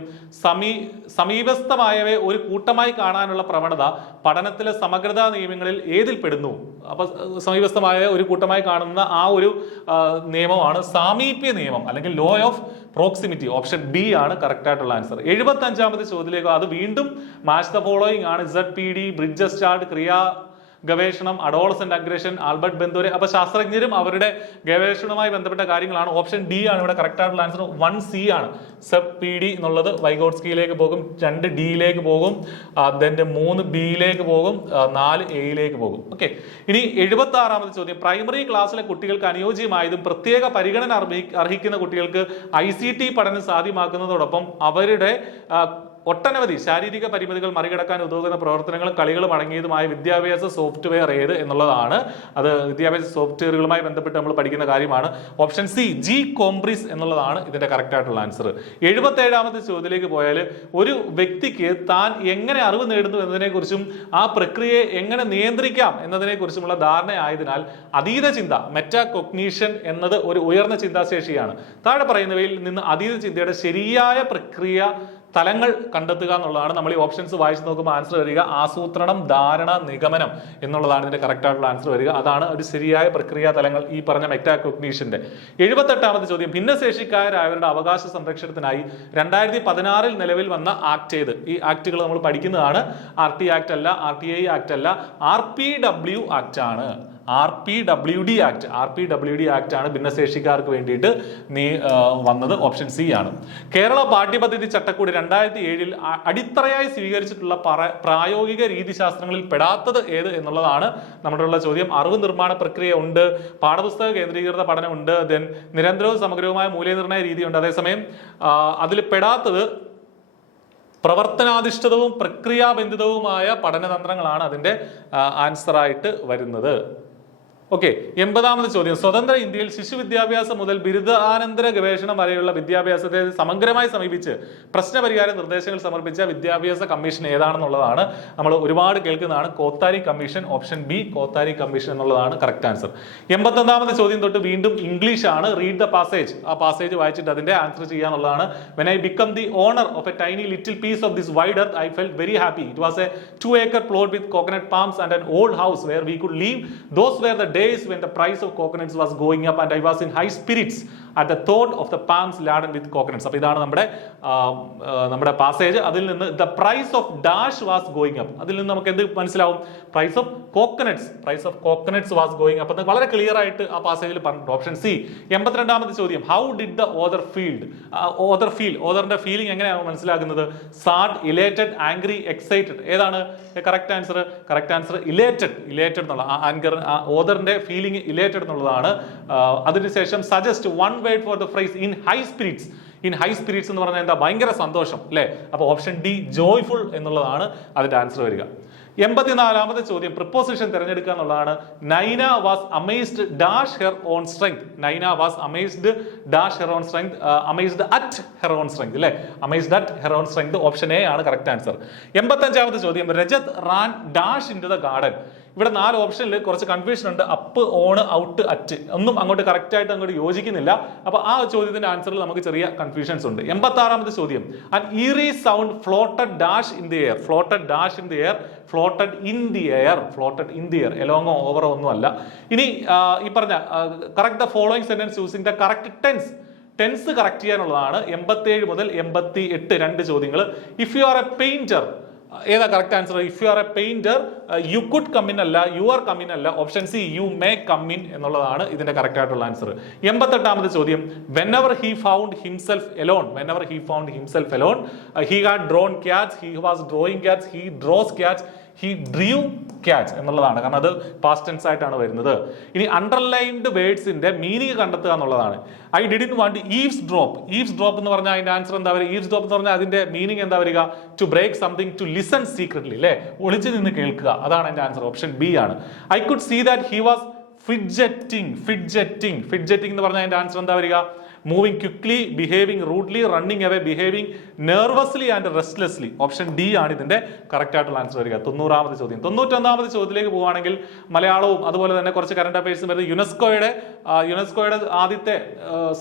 സമീപസ്ഥമായവയെ ഒരു കൂട്ടമായി കാണാനുള്ള പ്രവണത പഠനത്തിലെ സമഗ്രതാ നിയമങ്ങളിൽ ഏതിൽ പെടുന്നു? അപ്പൊ സമീപസ്ഥമായ ഒരു കൂട്ടമായി കാണുന്ന ആ ഒരു നിയമമാണ് സാമീപ്യ നിയമം അല്ലെങ്കിൽ law of proximity. Option B ആണ് കറക്റ്റ് ആയിട്ടുള്ള ആൻസർ. 75ാമത്തെ ചോദ്യത്തിലേക്ക് അത് വീണ്ടും മാച്ച് ദ ഫോളോയിങ് ആണ്. ZPD, ബ്രിഡ്ജസ് ചാർട്ട്, ക്രിയാ ഗവേഷണം, അഡോളസെന്റ് അഗ്രഷൻ, ആൽബർട്ട് ബെന്തോരെ. അപ്പൊ ശാസ്ത്രജ്ഞരും അവരുടെ ഗവേഷണവുമായി ബന്ധപ്പെട്ട കാര്യങ്ങളാണ്. ഓപ്ഷൻ ഡി ആണ് ഇവിടെ കറക്റ്റ് ആയിട്ടുള്ള ആൻസർ. 1C ആണ്. ZPD എന്നുള്ളത് വൈഗോട്സ്കിയിലേക്ക് പോകും, 2Dയിലേക്ക് പോകും, 3Bയിലേക്ക് പോകും, 4Aയിലേക്ക് പോകും. ഓക്കെ, ഇനി 76ാമത്തെ ചോദ്യം പ്രൈമറി ക്ലാസ്സിലെ കുട്ടികൾക്ക് അനുയോജ്യമായതും പ്രത്യേക പരിഗണന അർഹിക്കുന്ന കുട്ടികൾക്ക് ICT പഠനം സാധ്യമാക്കുന്നതോടൊപ്പം അവരുടെ ഒട്ടനവധി ശാരീരിക പരിമിതികൾ മറികടക്കാൻ ഉതകുന്ന പ്രവർത്തനങ്ങളും കളികളും അടങ്ങിയതുമായ വിദ്യാഭ്യാസ സോഫ്റ്റ്വെയർ ഏത് എന്നുള്ളതാണ്. അത് വിദ്യാഭ്യാസ സോഫ്റ്റ്വെയറുകളുമായി ബന്ധപ്പെട്ട് നമ്മൾ പഠിക്കുന്ന കാര്യമാണ്. ഓപ്ഷൻ സി ജി കോംബ്രിസ് എന്നുള്ളതാണ് ഇതിന്റെ കറക്റ്റ് ആയിട്ടുള്ള ആൻസർ. 77ാമത്തെ ചോദ്യത്തിലേക്ക് പോയാൽ ഒരു വ്യക്തിക്ക് താൻ എങ്ങനെ അറിവ് നേടുന്നു എന്നതിനെക്കുറിച്ചും ആ പ്രക്രിയയെ എങ്ങനെ നിയന്ത്രിക്കാം എന്നതിനെക്കുറിച്ചുമുള്ള ധാരണയായതിനാൽ അതീത ചിന്ത മെറ്റാകോഗ്നീഷൻ എന്നത് ഒരു ഉയർന്ന ചിന്താശേഷിയാണ്. താഴെ പറയുന്നവയിൽ നിന്ന് അതീത ചിന്തയുടെ ശരിയായ പ്രക്രിയ തലങ്ങൾ കണ്ടെത്തുക എന്നുള്ളതാണ്. നമ്മൾ ഈ ഓപ്ഷൻസ് വായിച്ച് നോക്കുമ്പോൾ ആൻസർ വരിക ആസൂത്രണം, ധാരണ, നിഗമനം എന്നുള്ളതാണ് ഇതിന്റെ കറക്റ്റ് ആയിട്ടുള്ള ആൻസർ വരിക. അതാണ് ഒരു ശരിയായ പ്രക്രിയാ തലങ്ങൾ ഈ പറഞ്ഞ മെറ്റാകോഗ്നീഷന്റെ. 78ാമത്തെ ചോദ്യം, ഭിന്നശേഷിക്കാരായവരുടെ അവകാശ സംരക്ഷണത്തിനായി 2016 നിലവിൽ വന്ന ആക്ട് ഏത്? ഈ ആക്ടുകൾ നമ്മൾ പഠിക്കുന്നതാണ്. RT ആക്ട് അല്ല, RTI ആക്ട് അല്ല, RPW ആക്ട് ആണ്. RPWD ആക്ട് ആണ് ഭിന്നശേഷിക്കാർക്ക് വേണ്ടിയിട്ട് വന്നത്. ഓപ്ഷൻ സി ആണ്. കേരള പാഠ്യപദ്ധതി ചട്ടക്കൂട് 2007 അടിത്തറയായി സ്വീകരിച്ചിട്ടുള്ള പ്രായോഗിക രീതിശാസ്ത്രങ്ങളിൽ പെടാത്തത് ഏത് എന്നുള്ളതാണ് നമ്മുടെ ചോദ്യം. അറിവ് നിർമ്മാണ പ്രക്രിയ ഉണ്ട്, പാഠപുസ്തക കേന്ദ്രീകൃത പഠനമുണ്ട്, ദെൻ നിരന്തരവും സമഗ്രവുമായ മൂല്യനിർണ്ണയ രീതിയുണ്ട്. അതേസമയം അതിൽ പെടാത്തത് പ്രവർത്തനാധിഷ്ഠിതവും പ്രക്രിയാബന്ധിതവുമായ പഠനതന്ത്രങ്ങളാണ് അതിന്റെ ആൻസറായിട്ട് വരുന്നത്. ഓക്കെ. 80ാമത്തെ ചോദ്യം, സ്വതന്ത്ര ഇന്ത്യയിൽ ശിശു വിദ്യാഭ്യാസം മുതൽ ബിരുദാനന്തര ഗവേഷണം വരെയുള്ള വിദ്യാഭ്യാസത്തെ സമഗ്രമായി സമീപിച്ച് പ്രശ്നപരിഹാര നിർദ്ദേശങ്ങൾ സമർപ്പിച്ച വിദ്യാഭ്യാസ കമ്മീഷൻ ഏതാണെന്നുള്ളതാണ്. നമ്മൾ ഒരുപാട് കേൾക്കുന്നതാണ് Kothari commission. Option B Kothari commission എന്നുള്ളതാണ് കറക്റ്റ് ആൻസർ. 81ാമത്തെ ചോദ്യം തൊട്ട് വീണ്ടും ഇംഗ്ലീഷ് ആണ്. Read the passage. ആ പാസേജ് വായിച്ചിട്ട് അതിന്റെ ആൻസർ ചെയ്യാന്നുള്ളതാണ്. When I become the owner of a tiny little piece of this wide earth I felt very happy. It was a 2-acre plot with coconut palms and an old house where we could live. Those were the days when the price of coconuts was going up and I was in high spirits at the thought of the palms laden with coconuts. അപ്പോൾ ഇതാണ് നമ്മുടെ passage. അതിൽ നിന്ന് the price of dash was going up. അതിൽ നിന്ന് നമുക്ക് എന്ത് മനസ്സിലാവും? price of coconuts was going up. അത് വളരെ ക്ലിയർ ആയിട്ട് ആ പാസേജിൽ പറഞ്ഞു. Option C. 82ാമത്തെ ചോദ്യം, how did the author feel? ഓതറിന്റെ ഫീലിംഗ് എങ്ങനെയാണ് മനസ്സിലാക്കുന്നത്? sad, elated, angry, excited. ഏതാണ് correct answer? Correct answer elated എന്നുള്ള ഓതറിന്റെ ഫീലിംഗ് ഇലേറ്റഡ് എന്നുള്ളതാണ്. അതിനുശേഷം suggest one word for the phrase in high spirits. In high spirits എന്ന് പറഞ്ഞാൽ എന്താ? ഭയങ്കര സന്തോഷം അല്ലേ? അപ്പോൾ ഓപ്ഷൻ ഡി ജോയ്ഫുൾ എന്നുള്ളതാണ് അതിന്റെ ആൻസർ വരിക. 84ാമത്തെ ചോദ്യം, പ്രിപ്പോസിഷൻ തിരഞ്ഞെടുക്കുക എന്നുള്ളതാണ്. Naina was amazed dash her own strength. Naina was amazed dash her own strength. Amazed at her own strength അല്ലേ? Amazed at her own strength. Option A ആണ് കറക്റ്റ് ആൻസർ. 85ാമത്തെ ചോദ്യം, Rajat ran dash in to the garden. ഇവിടെ 4 ഓപ്ഷനിൽ കുറച്ച് confusion ഉണ്ട്. Up, on, out, at ഒന്നും അങ്ങോട്ട് കറക്റ്റ് ആയിട്ട് അങ്ങോട്ട് യോജിക്കുന്നില്ല. അപ്പൊ ആ ചോദ്യത്തിന്റെ ആൻസറിൽ നമുക്ക് ചെറിയ കൺഫ്യൂഷൻസ് ഉണ്ട്. 86ാമത്തെ ചോദ്യം, an eerie sound floated dash in the air. floated in the air എലോങ്ങോ ഓവറോ ഒന്നും അല്ല. ഇനി ഈ പറഞ്ഞ correct the following sentence using the correct tense correct ചെയ്യാനുള്ളതാണ്. 87 മുതൽ 88 2 ചോദ്യങ്ങൾ. If you are a painter ഏതാ correct answer? If you are a painter you could come in അല്ല, യു ആർ കം ഇൻ അല്ല. Option C you may come in എന്നുള്ളതാണ് ഇതിന്റെ correct ആയിട്ടുള്ള answer. 88ാമത്തെ ചോദ്യം, whenever he found himself alone he had drawn cats, he was drawing cats, he draws cats, he drew cats എന്നുള്ളതാണ്. കാരണം അത് past tense ആയിട്ടാണ് വരുന്നത്. ഇനി അണ്ടർലൈൻഡ് വേർഡ്സിന്റെ മീനിങ് കണ്ടെത്തുക എന്നുള്ളതാണ്. I didn't want eaves drop എന്ന് പറഞ്ഞാൽ അതിന്റെ ആൻസർ എന്താ വരിക? ഈവ്സ് ഡ്രോപ്പ് എന്ന് പറഞ്ഞാൽ അതിന്റെ മീനിങ് എന്താ വരിക? To break something, to listen secretly അല്ലേ? ഒളിച്ചു നിന്ന് കേൾക്കുക. അതാണ് എന്റെ ആൻസർ. ഓപ്ഷൻ ബി ആണ്. I could see that he was fidgeting എന്ന് പറഞ്ഞാൽ അതിന്റെ ആൻസർ എന്താ വരിക? Moving quickly, behaving rudely, running away, behaving nervously and restlessly. Option D ആണ് ഇതിന്റെ കറക്റ്റ് ആയിട്ടുള്ള ആൻസർ വരിക. 90ാമത്തെ ചോദ്യം. 91ാമത്തെ ചോദ്യത്തിലേക്ക് പോവുകയാണെങ്കിൽ മലയാളവും അതുപോലെ തന്നെ കുറച്ച് കറന്റ് അഫയേഴ്സും വരുന്നത്. യുനെസ്കോയുടെ ആദ്യത്തെ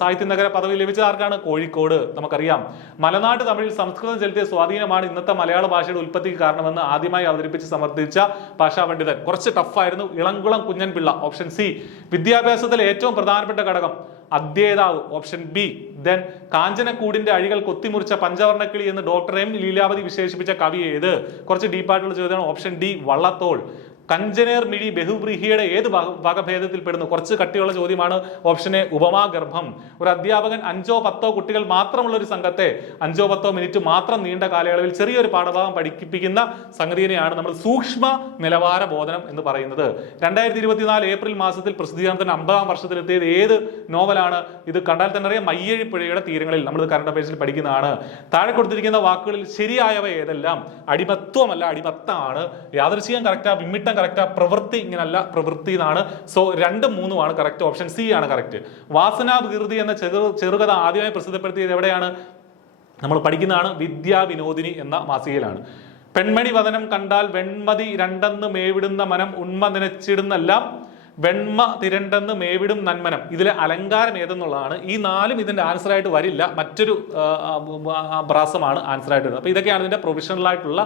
സാഹിത്യ നഗര പദവി ലഭിച്ചത് ആർക്കാണ്? കോഴിക്കോട്. നമുക്കറിയാം മലനാട്ട് തമിഴിൽ സംസ്കൃതം ചെലുത്തിയ സ്വാധീനമാണ് ഇന്നത്തെ മലയാള ഭാഷയുടെ ഉൽപ്പത്തിക്ക് കാരണമെന്ന് ആദ്യമായി അവതരിപ്പിച്ച് സമർത്ഥിച്ച ഭാഷാ പണ്ഡിതൻ. കുറച്ച് ടഫായിരുന്നു. ഇളംകുളം കുഞ്ഞൻപിള്ള. Option C. വിദ്യാഭ്യാസത്തിലെ ഏറ്റവും പ്രധാനപ്പെട്ട ഘടകം അധ്യേതാവ്. Option B. ദെൻ കാഞ്ചനക്കൂടിന്റെ അഴികൾ കൊത്തിമുറിച്ച പഞ്ചവർണ്ണക്കിളി എന്ന് ഡോക്ടർ എം ലീലാവതി വിശേഷിപ്പിച്ച കവി ഏത്? കുറച്ച് ഡീപ്പായിട്ടുള്ള ചോദ്യമാണ്. Option D Vallathol. കഞ്ചനേർ മിഴി ബഹുബ്രീഹിയുടെ ഏത് വകഭേദത്തിൽ പെടുന്നു? കുറച്ച് കട്ടിയുള്ള ചോദ്യമാണ്. ഓപ്ഷൻ എ ഉപമാഗർഭം. ഒരു അധ്യാപകൻ 5-10 കുട്ടികൾ മാത്രമുള്ള ഒരു സംഘത്തെ 5-10 മിനിറ്റ് മാത്രം നീണ്ട കാലയളവിൽ ചെറിയൊരു പാഠഭാഗം പഠിപ്പിക്കുന്ന സംഗതിയെയാണ് നമ്മൾ സൂക്ഷ്മ നിലവാര ബോധനം എന്ന് പറയുന്നത്. 2024 ഏപ്രിൽ മാസത്തിൽ പ്രസിദ്ധീകരണത്തിന് 50-ാം വർഷത്തിലെത്തിയത് ഏത് നോവലാണ്? ഇത് കണ്ടാൽ തന്നെ അറിയാം, മയ്യഴിപ്പുഴയുടെ തീരങ്ങളിൽ. നമ്മളിത് കറണ്ട് അഫയേഴ്സിൽ പഠിക്കുന്നതാണ്. താഴെ കൊടുത്തിരിക്കുന്ന വാക്കുകളിൽ ശരിയായവ ഏതെല്ലാം? അടിമത്വമല്ല, അടിമത്താണ്. യാദൃശ്ചികം കറക്റ്റാ, വിമ്മിട്ടം കറക്റ്റാ, പ്രവൃത്തി ഇങ്ങനല്ല, പ്രവൃത്തി എന്നാണ്. സോ 2ഉം 3ഉം ആണ് കറക്റ്റ്. ഓപ്ഷൻ സി ആണ് കറക്റ്റ്. വാസനാവികൃതി എന്ന ചെറുകഥ ആദ്യമായി പ്രസിദ്ധപ്പെടുത്തിയത് എവിടെയാണ്? നമ്മൾ പഠിക്കുന്നതാണ് വിദ്യാവിനോദിനി എന്ന മാസികയിലാണ്. പെൺമണി വദനം കണ്ടാൽ വെൺമതി രണ്ടെന്ന് മേവിടുന്ന മനം ഉണ്മ നനച്ചിടുന്നെല്ലാം വെണ്മ തിരണ്ടെന്ന് മേവിടും നന്മനം. ഇതിലെ അലങ്കാരം ഏതെന്നുള്ളതാണ്. ഈ 4ഉം ഇതിന്റെ ആൻസർ ആയിട്ട് വരില്ല, മറ്റൊരു പ്രാസമാണ് ആൻസർ ആയിട്ട് വരുന്നത്. അപ്പോൾ ഇതൊക്കെയാണ് ഇതിന്റെ പ്രൊവിഷണൽ ആയിട്ടുള്ള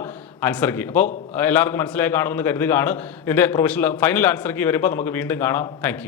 ആൻസർ കീ. അപ്പോൾ എല്ലാവർക്കും മനസ്സിലായി കാണുമെന്ന് കരുതുകയാണ്. ഇതിന്റെ പ്രൊവിഷണൽ ഫൈനൽ ആൻസർ കീ വരുമ്പോൾ നമുക്ക് വീണ്ടും കാണാം. താങ്ക്